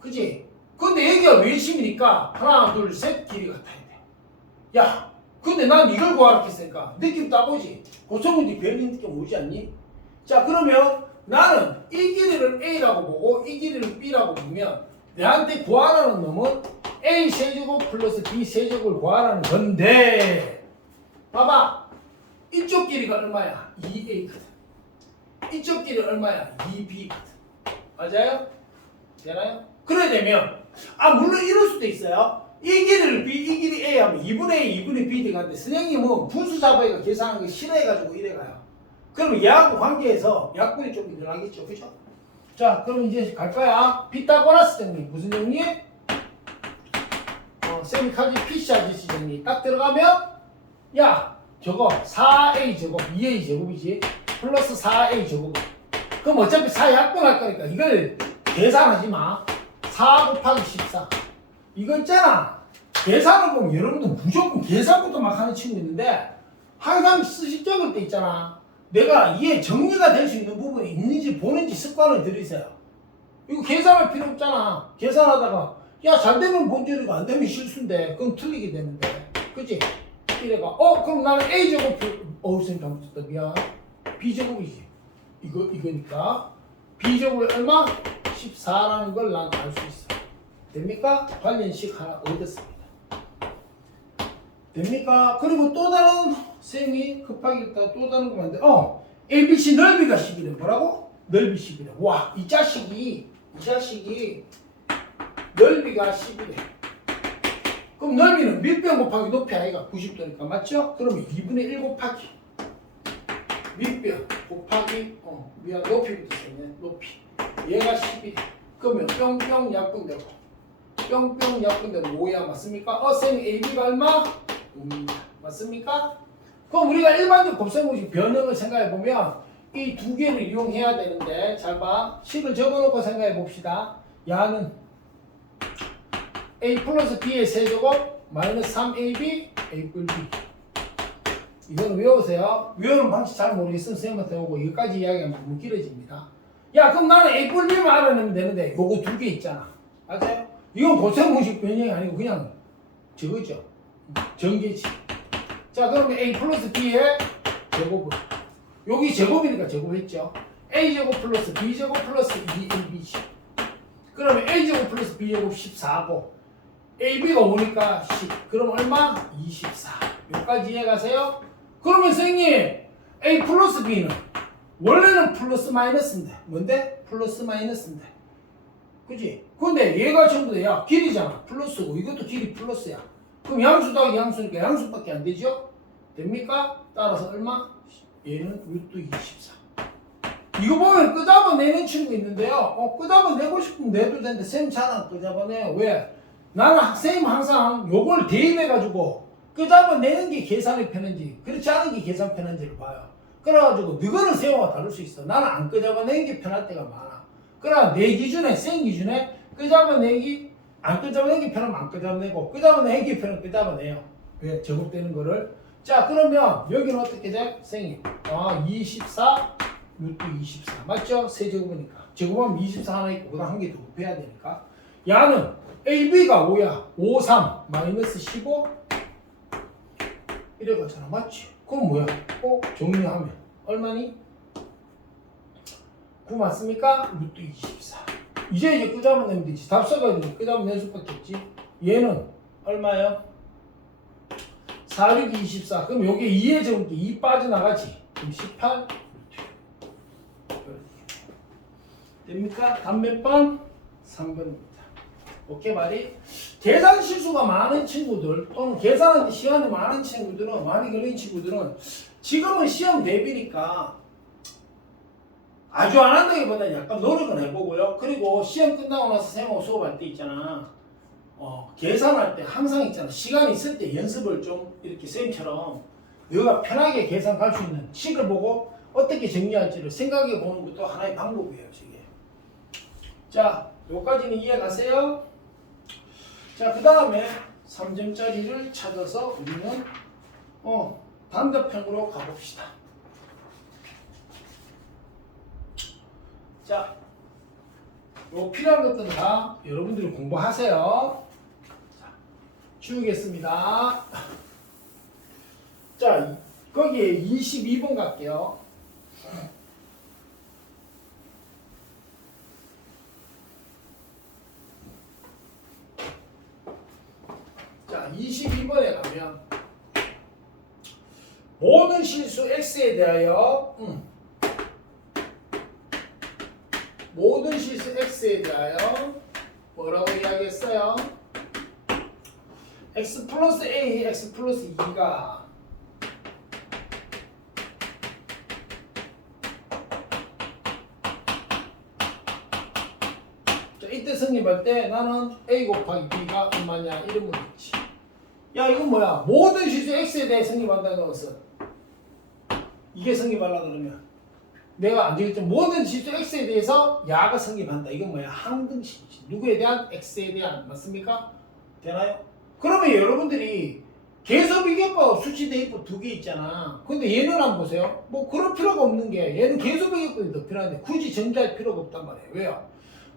그지? 근데 여기가 외심이니까 하나 둘 셋 길이 같아야 돼. 야 근데 난 이걸 구하라 했으니까 느낌 딱 오지? 고성문이 별인 느낌 오지 않니? 자 그러면 나는 이 길이를 A라고 보고 이 길이를 B라고 보면 내한테 구하라는 놈은 A 세제곱 플러스 B 세제곱을 구하라는 건데 봐봐 이쪽 길이가 얼마야? 2A거든. 이쪽 길이 얼마야? 2B거든. 맞아요? 되나요? 그래 되면 물론 이럴 수도 있어요. 이 길이를 B, 이 길이 A 하면 2분의 A, 2분의 B 되가는데 선생님은 분수 잡아가 계산하는 거 싫어해가지고 이래 가요. 그러면 얘하고 관계에서 약분이 좀 일어나겠죠. 그죠? 자, 그럼 이제 갈 거야. 피타고라스 정리. 무슨 정리? 세미카지 PC 아저씨 정리. 딱 들어가면 야, 저거 4A 제곱, 2A 제곱이지. 플러스 4A 제곱. 그럼 어차피 4 약분할 거니까 이걸 계산하지 마. 4 곱하기 14. 이거 있잖아. 계산을 보면 여러분들 무조건 계산부터 막 하는 친구 있는데 항상 수식 적을 때 있잖아. 내가 이해 정리가 될 수 있는 부분이 있는지 보는지 습관을 들이세요. 이거 계산할 필요 없잖아. 계산하다가 야 잘 되면 본질이고 안 되면 실수인데 그럼 틀리게 되는데 그치? 이래가 그럼 나는 A제곱 선생님 잘못했다 미안. B제곱이지. 이거니까 B제곱이 얼마? 14라는 걸 난 알 수 있어. 됩니까? 관련식 하나 얻었습니다. 됩니까? 그리고 또 다른 쌤이 급하게 있다가 또 다른 거 만데 ABC 넓이가 10이래. 뭐라고? 넓이 10이래. 와, 이 자식이 넓이가 10이래. 그럼 넓이는 밑변 곱하기 높이 아이가 90도니까 맞죠? 그러면 2분의 1 곱하기 밑변 곱하기 높이부터 쓰네. 높이. 얘가 10이래. 그러면 뿅뿅 약분되고 뿅뿅 약분되고 뭐야 맞습니까? 쌤 AB가 얼마? 맞습니까? 그럼 우리가 일반적 곱셈공식 변형을 생각해 보면 이 두 개를 이용해야 되는데 잘 봐. 식을 적어놓고 생각해 봅시다. 야는 a 플러스 b의 세제곱 마이너스 3ab a 뿔 b. 이거는 외우세요. 외우는 방식 잘 모르겠으면 선생님한테 오고 이거까지 이야기하면 너무 길어집니다. 야 그럼 나는 a 뿔 b만 알아내면 되는데 요거 두 개 있잖아. 맞아요? 이건 고생 공식 변형이 아니고 그냥 저거죠. 전개지. 자 그러면 a 플러스 b의 제곱은 여기 제곱이니까 제곱했죠. a제곱 플러스 b제곱 플러스 2ab지. 그러면 a제곱 플러스 b제곱 14고 ab가 오니까 10. 그럼 얼마? 24. 여기까지 이해가세요? 그러면 선생님 a 플러스 b는 원래는 플러스 마이너스인데 뭔데? 플러스 마이너스인데 그지? 근데 얘가 전부 다 야 길이잖아. 플러스고 이것도 길이 플러스야. 그럼 양수 더하기 양수니까 양수밖에 안 되죠? 됩니까? 따라서 얼마? 얘는 루트 24. 이거 보면 끄잡아내는 친구 있는데요. 끄잡아내고 싶으면 내도 되는데 쌤 잘 안 끄잡아내요. 왜? 나는 쌤 항상 요걸 대입해가지고 끄잡아내는 게 계산이 편한지 그렇지 않은 게 계산 편한지를 봐요. 그래가지고 너거는 쌤과 다를 수 있어. 나는 안 끄잡아내는 게 편할 때가 많아. 그러나 내 기준에 쌤 기준에 끄잡아내기 안 끄잡아내는 게 편하면 안 끄잡아내고 끄잡아내는 게 편하면 끄잡아내요. 왜? 제곱되는 거를. 자 그러면 여기는 어떻게 돼? 쌤이 24 루트 24 맞죠? 세제곱이니까 제곱하면 24 하나 있고 그다음 한 개 더 곱해야 되니까 야는 AB가 5야 5, 3 마이너스 15 이래가잖아 맞지? 그럼 뭐야? 정리하면 얼마니? 9 맞습니까? 루트 24 이제 끄잡아내면 되지. 답 써가지고 끄잡아낼 수밖에 없지. 얘는 얼마예요? 4, 6, 24. 그럼 여기에 2의 제곱도 2 빠져나가지. 그럼 18. 됩니까? 답 몇 번? 3번입니다. 오케이 말이? 계산 실수가 많은 친구들 또는 계산하는 시간이 많은 친구들은 많이 걸린 친구들은 지금은 시험 대비니까 아주 안 한다기보다는 약간 노력은 해보고요. 그리고 시험 끝나고 나서 쌤하고 수업할 때 있잖아. 계산할 때 항상 있잖아. 시간 있을 때 연습을 좀 이렇게 쌤처럼 너가 편하게 계산 갈 수 있는 식을 보고 어떻게 정리할지를 생각해 보는 것도 하나의 방법이에요. 이게. 자, 여기까지는 이해가세요? 자, 그 다음에 3점짜리를 찾아서 우리는 단답형으로 가봅시다. 자, 요 필요한 것들은 다 여러분들이 공부하세요. 자, 지우겠습니다. 자, 거기에 22번 갈게요. 자, 22번에 가면 모든 실수 x에 대하여 모든 실수 x에 대하여 뭐라고 이야기했어요? x 플러스 a, x 플러스 2가 자, 이때 성립할 때 나는 a 곱하기 b가 얼마냐 이런 문제지. 야 이건 뭐야? 모든 실수 x에 대해 성립한다는 것은 이게 성립하려고 그러면 내가 안 되겠죠. 모든 실수 x에 대해서 야가 성립한다. 이건 뭐야? 항등식이지. 누구에 대한? x에 대한. 맞습니까? 되나요? 그러면 여러분들이 계수비교법, 수치대입법 두 개 있잖아. 근데 얘는 한번 보세요. 뭐 그럴 필요가 없는 게 얘는 계수비교법이 더 필요한데 굳이 정리할 필요가 없단 말이에요. 왜요?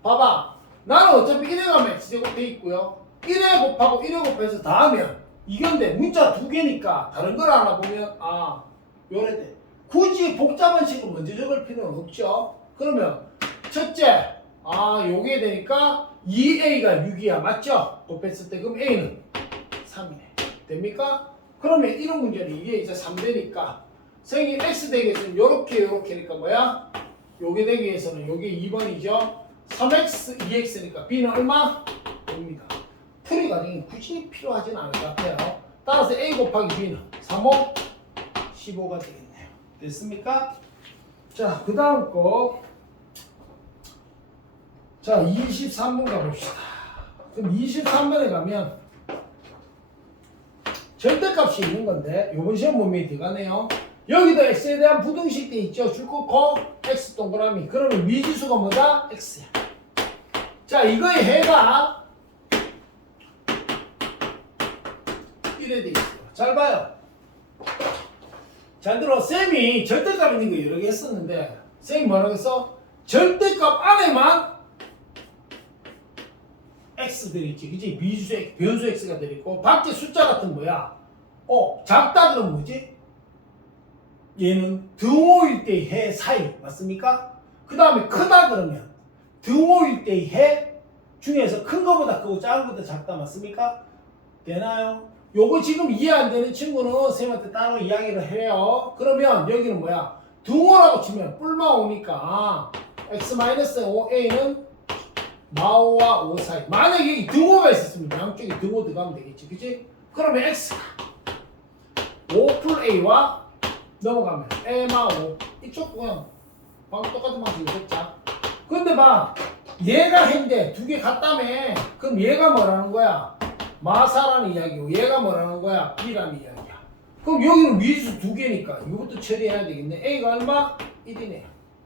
봐봐. 나는 어차피 1에 가면 x제곱 돼 있고요. 1에 곱하고 1에 곱해서 다 하면 이건데 문자 두 개니까 다른 걸 하나 보면 요래 돼. 굳이 복잡한 식을 먼저 적을 필요는 없죠. 그러면 첫째, 요게 되니까 2a가 6이야. 맞죠? 곱했을 때 그럼 a는 3이네. 됩니까? 그러면 이런 문제는 이게 이제 3되니까 선생님 x 되겠으면 요렇게니까 뭐야? 요게 되기 위해서는 요게 2번이죠. 3x, 2x니까 b는 얼마? 5입니다. 풀이 과정이 굳이 필요하진 않을 것 같아요. 따라서 a 곱하기 b는 3, 5, 15가 되겠네요. 됐습니까? 자, 그 다음 거. 자, 23번 가봅시다. 그럼 23번에 가면 절대값이 있는 건데, 요번 시험 범위에 들어가네요. 여기도 x에 대한 부등식 돼 있죠. 줄거고 x 동그라미. 그러면 미지수가 뭐다? x야. 자, 이거의 해가 이래 돼 있어요. 잘 봐요. 잘 들어. 쌤이 절대값 있는 거 여러 개 했었는데 쌤이 뭐라고 했어? 절대값 안에만 x 들어있지. 그치? 미지수 x, 변수 x가 들어있고 밖에 숫자 같은 뭐야? 작다 그러면 뭐지? 얘는 등호일 때의 해 사이 맞습니까? 그 다음에 크다 그러면 등호일 때의 해 중에서 큰 거보다 크고 작은 거보다 작다 맞습니까? 되나요? 요거 지금 이해 안 되는 친구는 선생님한테 따로 이야기를 해요. 그러면 여기는 뭐야? 등호라고 치면 뿔만 오니까 x-5a는 마오와 오 사이. 만약에 여기 등호가 있었으면 양쪽에 등호 들어가면 되겠지. 그치? 그러면 x가 5 풀 a와 넘어가면 에마 5 이쪽 그냥 방금 똑같은 방식으로 됐자. 근데 봐, 얘가 해인데 두 개 같다며. 그럼 얘가 뭐라는 거야? 마사라는 이야기고 얘가 뭐라는 거야? b라는 이야기야. 그럼 여기는 미지수 두 개니까 이것도 처리해야 되겠네. a가 얼마? 1이네.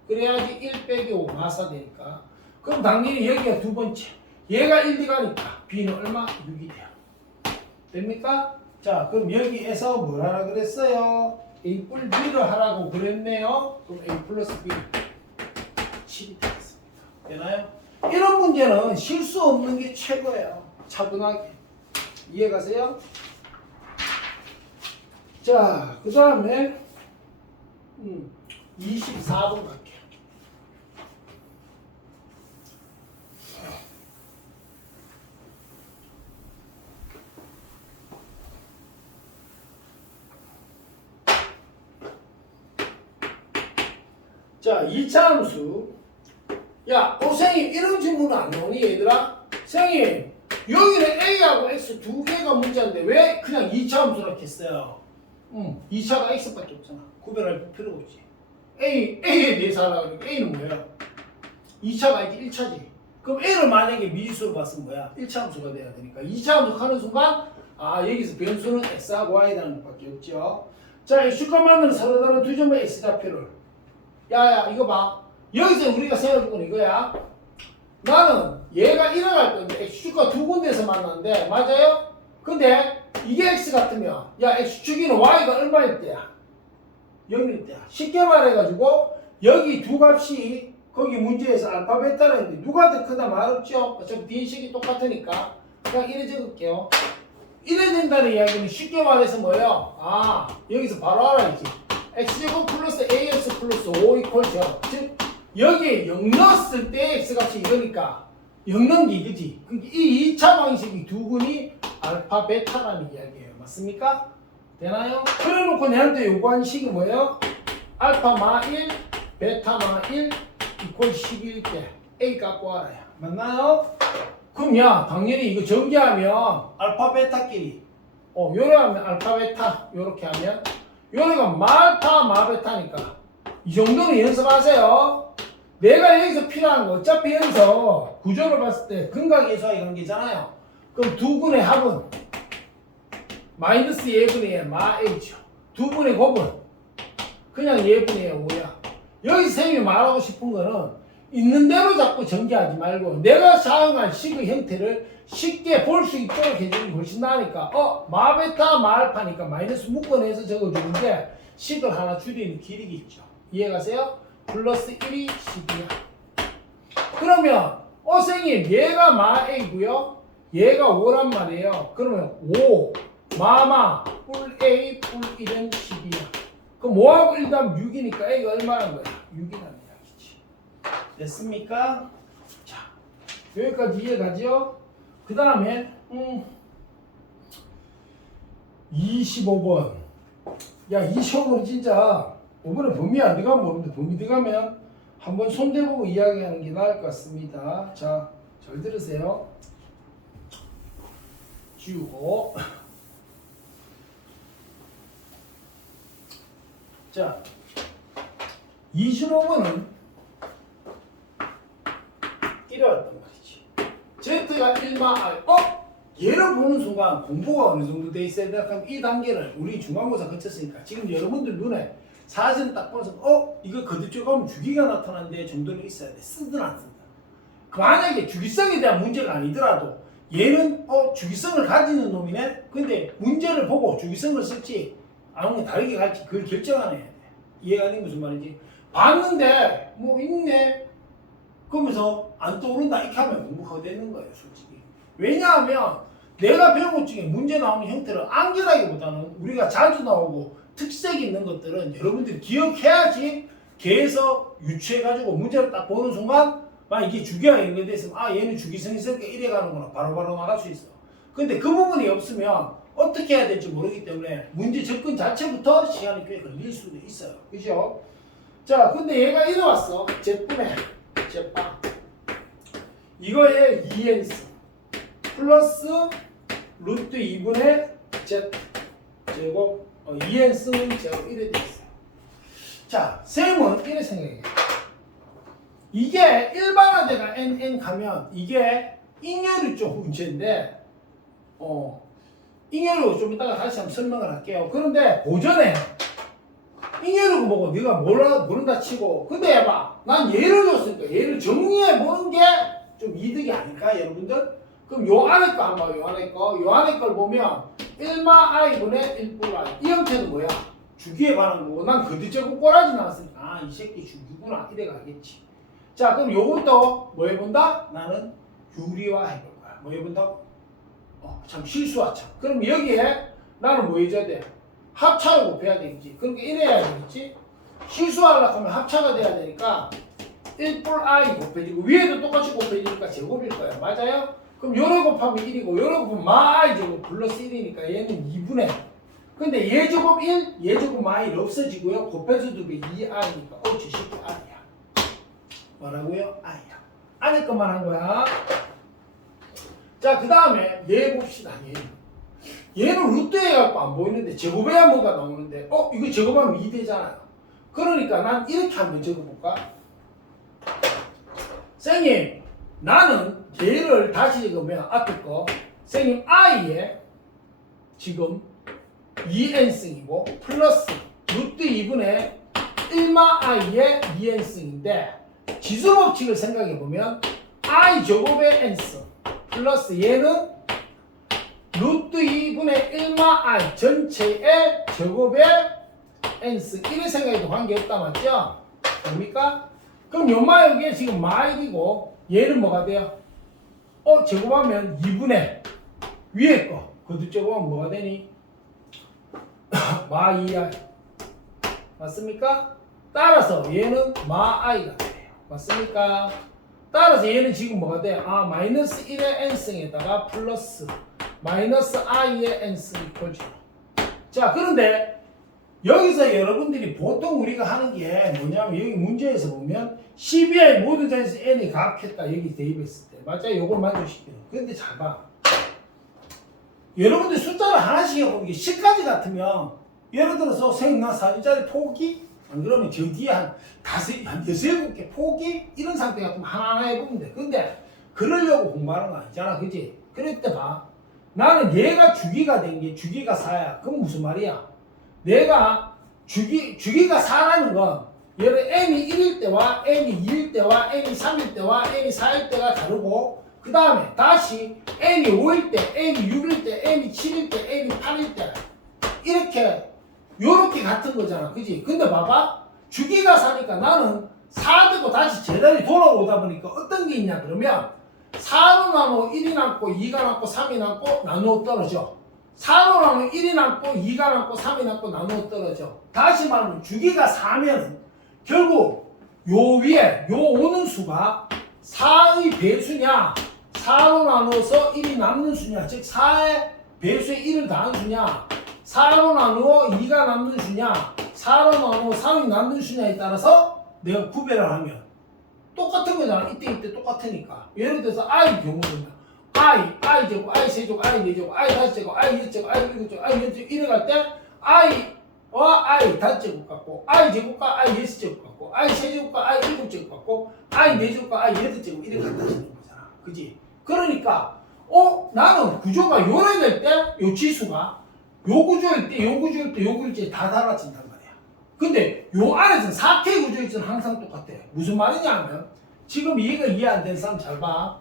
그래야지 1 빼기 5 마사 되니까. 그럼 당연히 여기가 두 번째. 얘가 1, 2가니까 b는 얼마? 6이 돼요. 됩니까? 자, 그럼 여기에서 뭘 하라 그랬어요? a 뿔 b를 하라고 그랬네요. 그럼 a 플러스 b 7이 되겠습니다. 되나요? 이런 문제는 실수 없는 게 최고예요. 차분하게. 이해가세요? 자, 그 다음에 24번 갈게요. 자, 2차 함수. 야, 선생님 이런 질문은 안 나오니 얘들아? 선생님 여기는 a하고 x 두 개가 문제인데 왜 그냥 2차 함수라고 했어요? 2차가 x밖에 없잖아. 구별할 필요가 없지. a에 대해서 하려고 하니까 a는 뭐예요? 2차가 아니지 1차지. 그럼 a를 만약에 미지수로 봤으면 뭐야? 1차 함수가 돼야 되니까 2차 함수 하는 순간 여기서 변수는 x하고 y라는 것밖에 없죠. 자, x축과 만나는 서로 다른 두 점의 x좌표를 야야 이거 봐. 여기서 우리가 생각해본 건 이거야. 나는 얘가 일어날 건데 x축과 두 군데에서 만났는데 맞아요? 근데 이게 x 같으면 야 x축이는 y가 얼마일 때야? 0일 때야. 쉽게 말해가지고 여기 두 값이 거기 문제에서 알파 베타라 했는데 누가 더 크다 말없죠? 어차피 뒤식이 똑같으니까 그냥 이래 적을게요. 이래 된다는 이야기는 쉽게 말해서 뭐예요? 여기서 바로 알아야지. x제곱 플러스 ax 플러스 5 이퀄죠. 즉 여기에 0 넣었을 때 x값이 이거니까 0 넣은 게 이거지. 이 2차 방식이 두 군이 알파 베타라는 이야기예요. 맞습니까? 되나요? 그래놓고 내한테 요구한 식이 뭐예요? 알파 마 1, 베타 마 1 이퀄 10일 때 a 갖고 알아요. 맞나요? 그럼 야 당연히 이거 전개하면 알파 베타끼리 요래 하면 알파 베타 요렇게 하면 요래가 마알파 마베타니까 이 정도는 연습하세요. 내가 여기서 필요한 거 어차피 여기서 구조를 봤을 때 근각예수하기 관계잖아요. 그럼 두 분의 합은 마이너스 예분의 1 마 a죠. 두 분의 곱은 그냥 예분의 5야. 여기 선생님이 말하고 싶은 거는 있는 대로 자꾸 전개하지 말고 내가 사용한 식의 형태를 쉽게 볼 수 있도록 해주는 게 훨씬 나으니까 마베타 마알파니까 마이너스 묶어내서 적어주는 게 식을 하나 줄이는 길이겠죠. 이해가세요? 플러스 1이 10이야. 그러면 선생님 얘가 마 a고요. 얘가 5란 말이에요. 그러면 5 마마 뿔 a 뿔 1은 10이야. 그럼 5하고 1 더하면 6이니까 a가 얼마나 거야? 6이라는 이야기지. 됐습니까? 자, 여기까지 이해가죠? 그 다음에 25번. 야 25번은 진짜 이번에 범위 안 들어가면 모르는데 범위 들어가면 한번 손대보고 이야기하는 게 나을 것 같습니다. 자, 잘 들으세요. 지우고 자 25번은 이래왔단 말이지. Z가 1마 R 얘를 보는 순간 공부가 어느 정도 돼 있어야 돼. 그럼 이 단계를 우리 중간고사 거쳤으니까 지금 여러분들 눈에 사실은 딱 보면서 이거 거듭적하면 주기가 나타나는데 정도는 있어야 돼. 쓰든 안 쓰든. 만약에 주기성에 대한 문제가 아니더라도 얘는 주기성을 가지는 놈이네. 근데 문제를 보고 주기성을 쓸지 아무튼 다르게 갈지 그걸 결정하는 해야 돼. 이해가 안 돼? 무슨 말인지. 봤는데 뭐 있네. 그러면서 안 떠오른다 이렇게 하면 공부가 되는 거예요, 솔직히. 왜냐하면 내가 배운 것 중에 문제 나오는 형태를 암기라기보다는 우리가 자주 나오고 특색 있는 것들은 여러분들이 기억해야지 걔에서 유추해가지고 문제를 딱 보는 순간 이게 주기가 연결됐으면 얘는 주기성이 있으니까 이래 가는구나 바로바로 나갈 수 있어. 근데 그 부분이 없으면 어떻게 해야 될지 모르기 때문에 문제 접근 자체부터 시간이 꽤 걸릴 수도 있어요. 그죠? 자, 근데 얘가 이래 왔어. Z분의 Z빵. 이거에 2n승 플러스 루트 2분의 Z 제곱 2n승은 제곱 이래 돼 있어요. 자, 쌤은 이래 생각해요. 이게 일반화대가 nn 가면 이게 잉여류 쪽 문제인데 잉여류 좀 이따가 다시 한번 설명을 할게요. 그런데 고전에 잉여류고 뭐고 네가 모른다 치고 근데 해봐 난 예를 줬으니까 얘를 정리해 보는 게 좀 이득이 아닐까 여러분들? 그럼 요 안에 거 한번 요 안에 걸 보면 1마 i분의 1 i 이 형태는 뭐야? 주기에 관한 거고 난 거듭제곱 꼬라지 나왔으니까 이 새끼 주기구나 이래 가겠지. 자, 그럼 요것도 뭐 해본다? 나는 유리화 해볼 거야. 뭐 해본다고? 참 실수하 참. 그럼 여기에 나는 뭐 해줘야 돼? 합차를 곱해야 되겠지. 그러니까 이래야 되겠지. 실수하려고 하면 합차가 돼야 되니까 1+i 곱해지고 위에도 똑같이 곱해지니까 제곱일 거야. 맞아요? 그럼 요래 곱하면 1이고 요래 곱하면 마이 제곱 플러스 1이니까 얘는 2분의 근데 얘 제곱 1, 얘 제곱 마이는 없어지고요. 곱해서 2배 2i니까 저 새끼 i야. 뭐라고요? i야. 안에 것만 한 거야. 자, 그 다음에 얘 봅시다. 얘는 루트에 갖고 안 보이는데 제곱해야 뭐가 나오는데 이거 제곱하면 2 되잖아요. 그러니까 난 이렇게 한번 적어볼까? 선생님 나는 얘를 다시 적으면 앞에 거 선생님 i에 지금 2n승이고 플러스 루트 2분의 1마 i의 2n승인데 지수법칙을 생각해보면 i 제곱의 n승 플러스 얘는 루트 2분의 1마 i 전체의 제곱의 n승 이래 생각해도 관계없다 맞죠? 됩니까? 그럼 요마 여기에 지금 마일이고 얘는 뭐가 돼요? 제곱하면 2분의 위에 거 거듭 제곱하면 뭐가 되니? 마 2i 맞습니까? 따라서 얘는 마 i가 돼요. 맞습니까? 따라서 얘는 지금 뭐가 돼? 마이너스 1의 n승에다가 플러스 마이너스 i의 n승 이퀄 0. 자, 그런데 여기서 여러분들이 보통 우리가 하는 게 뭐냐면 여기 문제에서 보면 12의 모든 자에서 n이 가합했다 여기 대입했을 때 맞아요? 요걸 만족시키는. 근데 잘 봐. 여러분들 숫자를 하나씩 해보면 이게 10까지 같으면 예를 들어서 선생님 나 4진짜리 포기? 안 그러면 저 뒤에 한 6-7개 포기? 이런 상태 같으면 하나하나 해보면 돼. 근데 그러려고 공부하는 거 아니잖아. 그지? 그럴 때 봐. 나는 얘가 주기가 된 게 주기가 4야. 그건 무슨 말이야? 내가 주기가 4라는 건 얘를 n이 1일 때와 n이 2일 때와 n이 3일 때와 n이 4일 때가 다르고 그 다음에 다시 n이 5일 때, n이 6일 때, n이 7일 때, n이 8일 때 이렇게 요렇게 같은 거잖아. 그지? 근데 봐봐. 주기가 4니까 나는 4 되고 다시 제자리 돌아오다 보니까 어떤 게 있냐 그러면 4로 나누고 1이 남고 2가 남고 3이 남고 나누어 떨어져. 4로 나누고 1이 남고 2가 남고 3이 남고 나누어 떨어져. 다시 말하면 주기가 4면 결국 요 위에 요 오는 수가 4의 배수냐 4로 나누어서 1이 남는 수냐 즉 4의 배수에 1을 더한 수냐 4로 나누어 2가 남는 수냐 4로 나누어 3이 남는 수냐에 따라서 내가 구별을 하면 똑같은 거잖아. 이때 똑같으니까. 예를 들어서 i 경우는 i 제곱, i 세제곱, i 네제곱, i 다섯제곱, i 여섯제곱, i 일곱제곱, i 여덟제곱 이래 갈 때 i와 i 다섯제곱 같고 i 제곱과 i 여섯제곱 같고 i 세제곱과 i 일곱제곱 같고 i 네제곱과 i 여덟제곱 이래 갖다 주는 거잖아. 그지? 그러니까 나는 구조가 요래 될 때 요 지수가 요 구조일 때 요 구조일 때 요 구조일 때 다 달라진단 말이야. 근데 요 안에서는 4K 구조에서는 항상 똑같아. 무슨 말이냐 하면 지금 이해가 이해 안 되는 사람 잘 봐.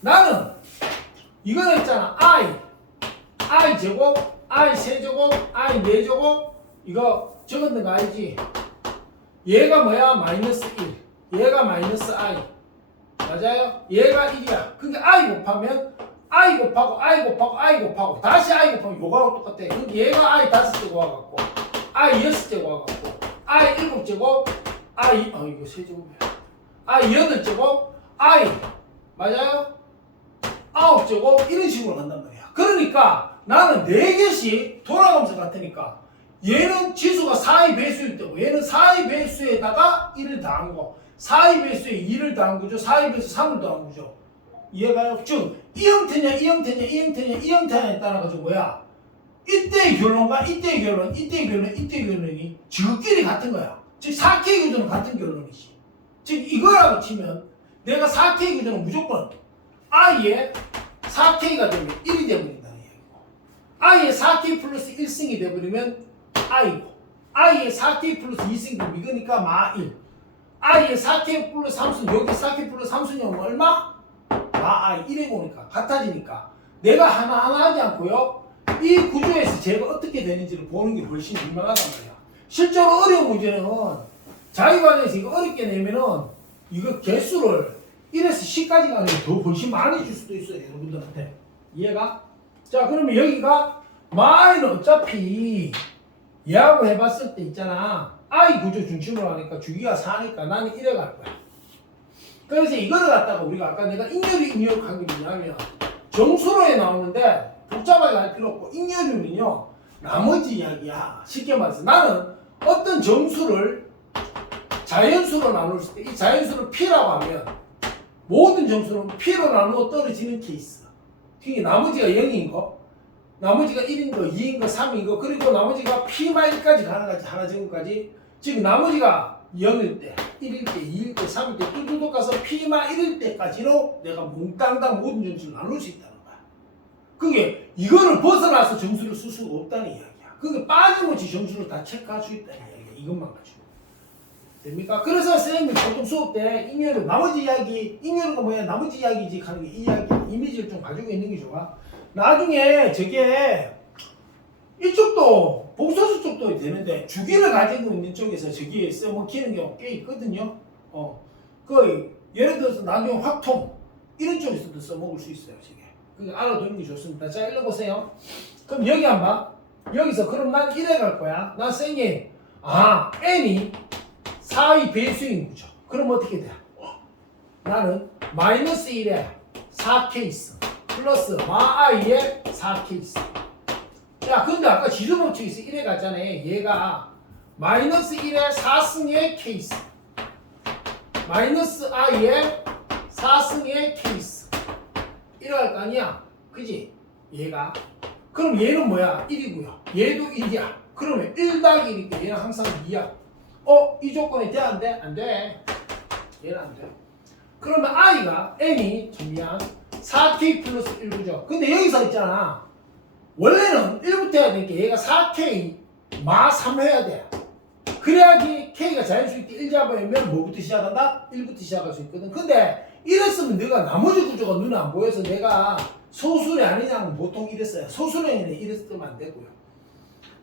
나는 이거는 있잖아. I 제곱, I 세제곱, I 4제곱 이거 적었는 거 알지? 얘가 뭐야? 마이너스 1. 얘가 마이너스 I. 맞아요? 얘가 1이야. 그러니까 I 곱하면 I 곱하고 I 곱하고 I 곱하고 다시 I 곱하면 요거하고 똑같아. 그러니까 얘가 I 5제곱 와갖고 I 6제곱 와갖고 I 7제곱 I 이거 세제곱이야. I 8제곱 I 맞아요? 9제곱 이런 식으로 간단 말이야. 그러니까 나는 4개씩 돌아가면서 같으니까 얘는 지수가 4의 배수일 때고 얘는 4의 배수에다가 1을 더한 거 4의 배수에 2를 더한 거죠. 4의 배수 3을 더한 거죠. 이해가요? 즉 이 형태냐 이 형태냐 이 형태냐 이 형태냐에 따라가지고 뭐야 이때의 결론과 이때의 결론 이때의 결론 이때의 결론이 저끼리 같은 거야. 즉 4K 구조는 같은 결론이지. 즉 이거라고 치면 내가 4K 구조는 무조건 I의 4K가 되면 1이 되어버린다는 이야기고 I의 4K 플러스 1승이 되어버리면 I고 I의 4K 플러스 2승이 되면 이거니까 마 1 I의 4K 플러스 3승 여기 4K 플러스 3승이면 얼마? 마 I 1에 보니까 같아지니까 내가 하나하나 하지 않고요 이 구조에서 제가 어떻게 되는지를 보는 게 훨씬 유명하단 말이야. 실제로 어려운 문제는 자기관에서 이거 어렵게 내면은 이거 개수를 1에서 10까지 가는 게 더 훨씬 많이 줄 수도 있어요 여러분들한테. 이해가? 자 그러면 여기가 마이는 어차피 얘하고 해봤을 때 있잖아 I 구조 중심으로 하니까 주기가 4니까 나는 1에 갈 거야. 그래서 이거를 갖다가 우리가 아까 내가 인열이 한 게 뭐냐면 정수로에 나오는데 복잡하게 할 필요 없고 인열이는요 나머지 이야기야. 쉽게 말해서 나는 어떤 정수를 자연수로 나눴을 때 이 자연수를 P라고 하면 모든 정수는 P로 나누어 떨어지는 케이스. 특히 나머지가 0인 거 나머지가 1인 거 2인 거 3인 거 그리고 나머지가 P-1까지 가는 거지 하나 정도까지. 즉 나머지가 0일 때, 1일 때, 2일 때, 3일 때 뚜두둑 가서 P-1일 때까지로 내가 몽땅당 모든 정수를 나눌 수 있다는 거야. 그게 이거를 벗어나서 정수를 쓸 수가 없다는 이야기야. 그게 빠짐없이 정수를 다 체크할 수 있다는 이야기야. 이것만 가지고. 됩니까? 그래서 선생님이 보통 수업 때 인열은 나머지 이야기, 인열은 뭐야? 나머지 이야기지 하는 게 이 이야기야. 이미지를 좀 가지고 있는 게 좋아. 나중에 저게 이쪽도 복소수 쪽도 되는데 주기를 가지고 있는 쪽에서 저기에 써먹히는 경우 꽤 있거든요. 그 예를 들어서 나중에 확통 이런 쪽에서도 써먹을 수 있어요. 저게. 그러니까 알아두는 게 좋습니다. 자 읽어보세요. 그럼 여기 한번 여기서 그럼 난 1에 갈 거야. 난 선생님 n이 4의 배수인 거죠. 그럼 어떻게 돼? 나는 마이너스 1에 4케이스 플러스 마i의 4케이스. 야 근데 아까 지수법칙에서 1에 갔잖아요. 얘가 마이너스 1에 4승의 케이스 마이너스 i의 4승의 케이스 1에 갈 거 아니야. 그지? 얘가 그럼 얘는 뭐야? 1이고요. 얘도 1이야. 그러면 1 더하기 1이니까 얘는 항상 2야. 이 조건에 돼? 안 돼? 안 돼. 얘는 안 돼. 그러면 i가 n이 미안 4k 플러스 1구죠. 근데 여기서 있잖아. 원래는 1부터 해야 되니까 얘가 4k 마 3 해야 돼. 그래야지 k가 자연수일 때 1 잡아내면 뭐부터 시작한다? 1부터 시작할 수 있거든. 근데 이랬으면 내가 나머지 구조가 눈에 안 보여서 내가 소수이 아니냐면 보통 이랬어요. 소수량이네 이랬으면 안 되고요.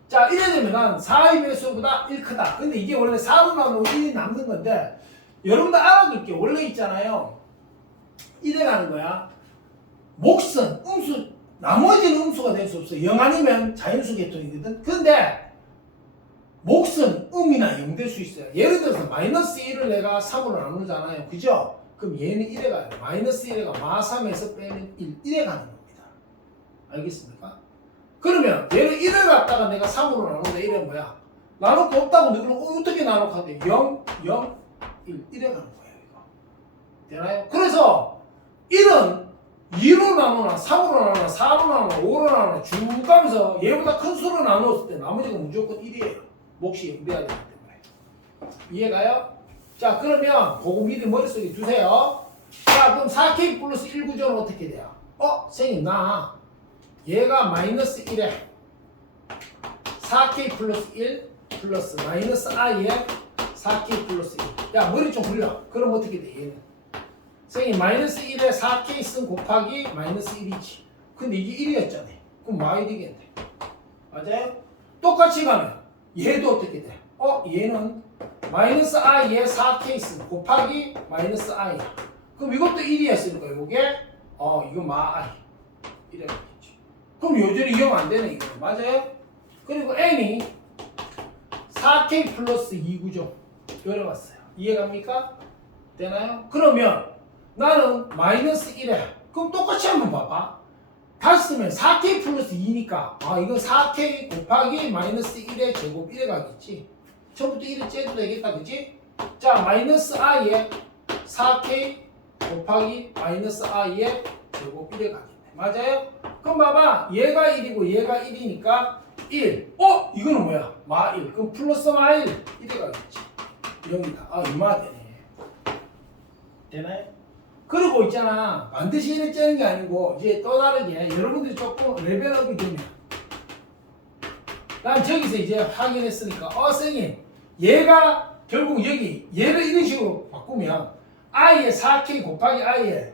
자 이래 되면 난 4의 배수보다 1 크다. 근데 이게 원래 4로 나누면 1이 남는 건데 여러분들 알아둘 게 원래 있잖아요. 이래 가는 거야. 몫은 음수 나머지는 음수가 될 수 없어. 0 아니면 자연수 계통이거든. 근데 몫은 음이나 0 될 수 있어요. 예를 들어서 마이너스 1을 내가 3으로 나누잖아요. 그죠? 그럼 얘는 1에 가요. 마이너스 1가 마 3에서 빼면 1에 가는 겁니다. 알겠습니까? 그러면 얘를 1을 갖다가 내가 3으로 나눈다. 1은 뭐야? 나눌 거 없다고 그럼 어떻게 나눌 거 같아? 0, 0, 1, 1에 가는 거예요. 이거. 되나요? 그래서 1은 2로 나누나 3으로 나누나 4로 나누나 5로 나누나 쭉 가면서 얘보다 큰 수로 나누었을 때 나머지가 무조건 1이에요. 몫이 0돼야 되기 때문에. 이해가요? 자 그러면 그거 미리 머릿속에 두세요. 자 그럼 4k 플러스 1 구조는 어떻게 돼요? 선생님 얘가 마이너스 1에 4k 플러스 1 플러스 마이너스 i에 4k 플러스 1. 야 머리 좀 굴려. 그럼 어떻게 돼 얘는? 선생님 마이너스 1에 4k 쓴 곱하기 마이너스 1이지. 근데 이게 1이었잖아. 그럼 y 되겠네. 맞아요? 똑같이 가면 얘도 어떻게 돼? 얘는 마이너스 i에 4k 쓴 곱하기 마이너스 i. 그럼 이것도 1이었으니까 요게 이거 마 i. 이래 되겠지. 그럼 요절이 이용 안 되네 이거. 맞아요? 그리고 n이 4k 플러스 2구죠. 열어봤어요. 이해갑니까? 되나요? 그러면 나는 마이너스 1에 그럼 똑같이 한번 봐봐. 다시 쓰면 4k 플러스 2니까 이건 4k 곱하기 마이너스 1의 제곱 1에 가겠지. 처음부터 1을 째도 되겠다. 그치? 자 마이너스 i에 4k 곱하기 마이너스 i의 제곱 1에 가겠네. 맞아요? 그럼 봐봐. 얘가 1이고 얘가 1이니까 1. 이거는 뭐야? 마 1. 그럼 플러스 마 1. 1에 가겠지. 0이다. 얼마 되네. 되나요? 그리고 있잖아. 반드시 1을 째는 게 아니고 이제 또 다르게 여러분들이 조금 레벨업이 되면 난 저기서 이제 확인했으니까 선생님 얘가 결국 여기 얘를 이런 식으로 바꾸면 i의 4k 곱하기 i의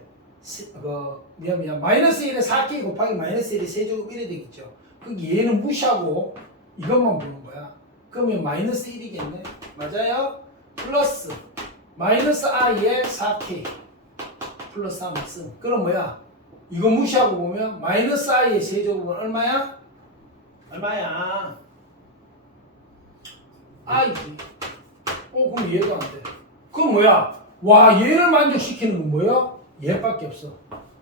마이너스 1에 4k 곱하기 마이너스 1의 세제곱 1이 되겠죠. 그게 얘는 무시하고 이것만 보는 거야. 그러면 마이너스 1이겠네. 맞아요? 플러스 마이너스 i의 4k 플러스 3을 쓴. 그럼 뭐야? 이거 무시하고 보면 마이너스 i의 세제곱은 얼마야? 얼마야? i지. 그럼 얘도 안 돼. 그럼 뭐야? 와 얘를 만족시키는 건 뭐야? 얘밖에 없어.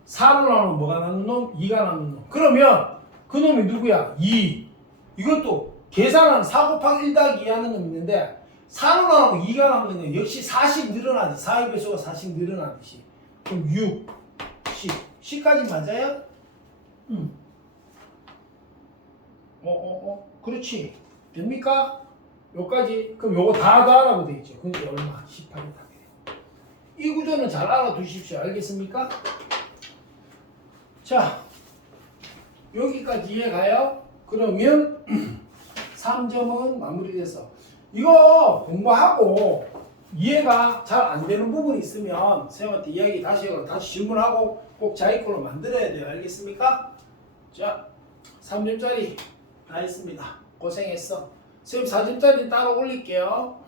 4로 나누면 뭐가 남는 놈? 2가 남는 놈. 그러면 그 놈이 누구야? 2. 이것도 계산하는 4 곱하기 1 더하기 2 하는 놈 있는데 4로 나누고 2가 남는 놈 역시 4씩 늘어나지. 4의 배수가 4씩 늘어나듯이. 그럼 6, 10. 10까지 맞아요? 그렇지. 됩니까? 요까지. 그럼 요거 다 더하라고 돼 있죠. 그러니까 얼마? 18이 다 돼. 이 구조는 잘 알아두십시오. 알겠습니까? 자, 여기까지 이해가요? 그러면 3점은 마무리돼서 이거 공부하고 이해가 잘 안 되는 부분이 있으면 선생님한테 이야기 다시 하고 다시 질문하고 꼭 자기 걸로 만들어야 돼요. 알겠습니까? 자, 3점짜리 다 했습니다. 고생했어. 선생님 4점짜리 따로 올릴게요.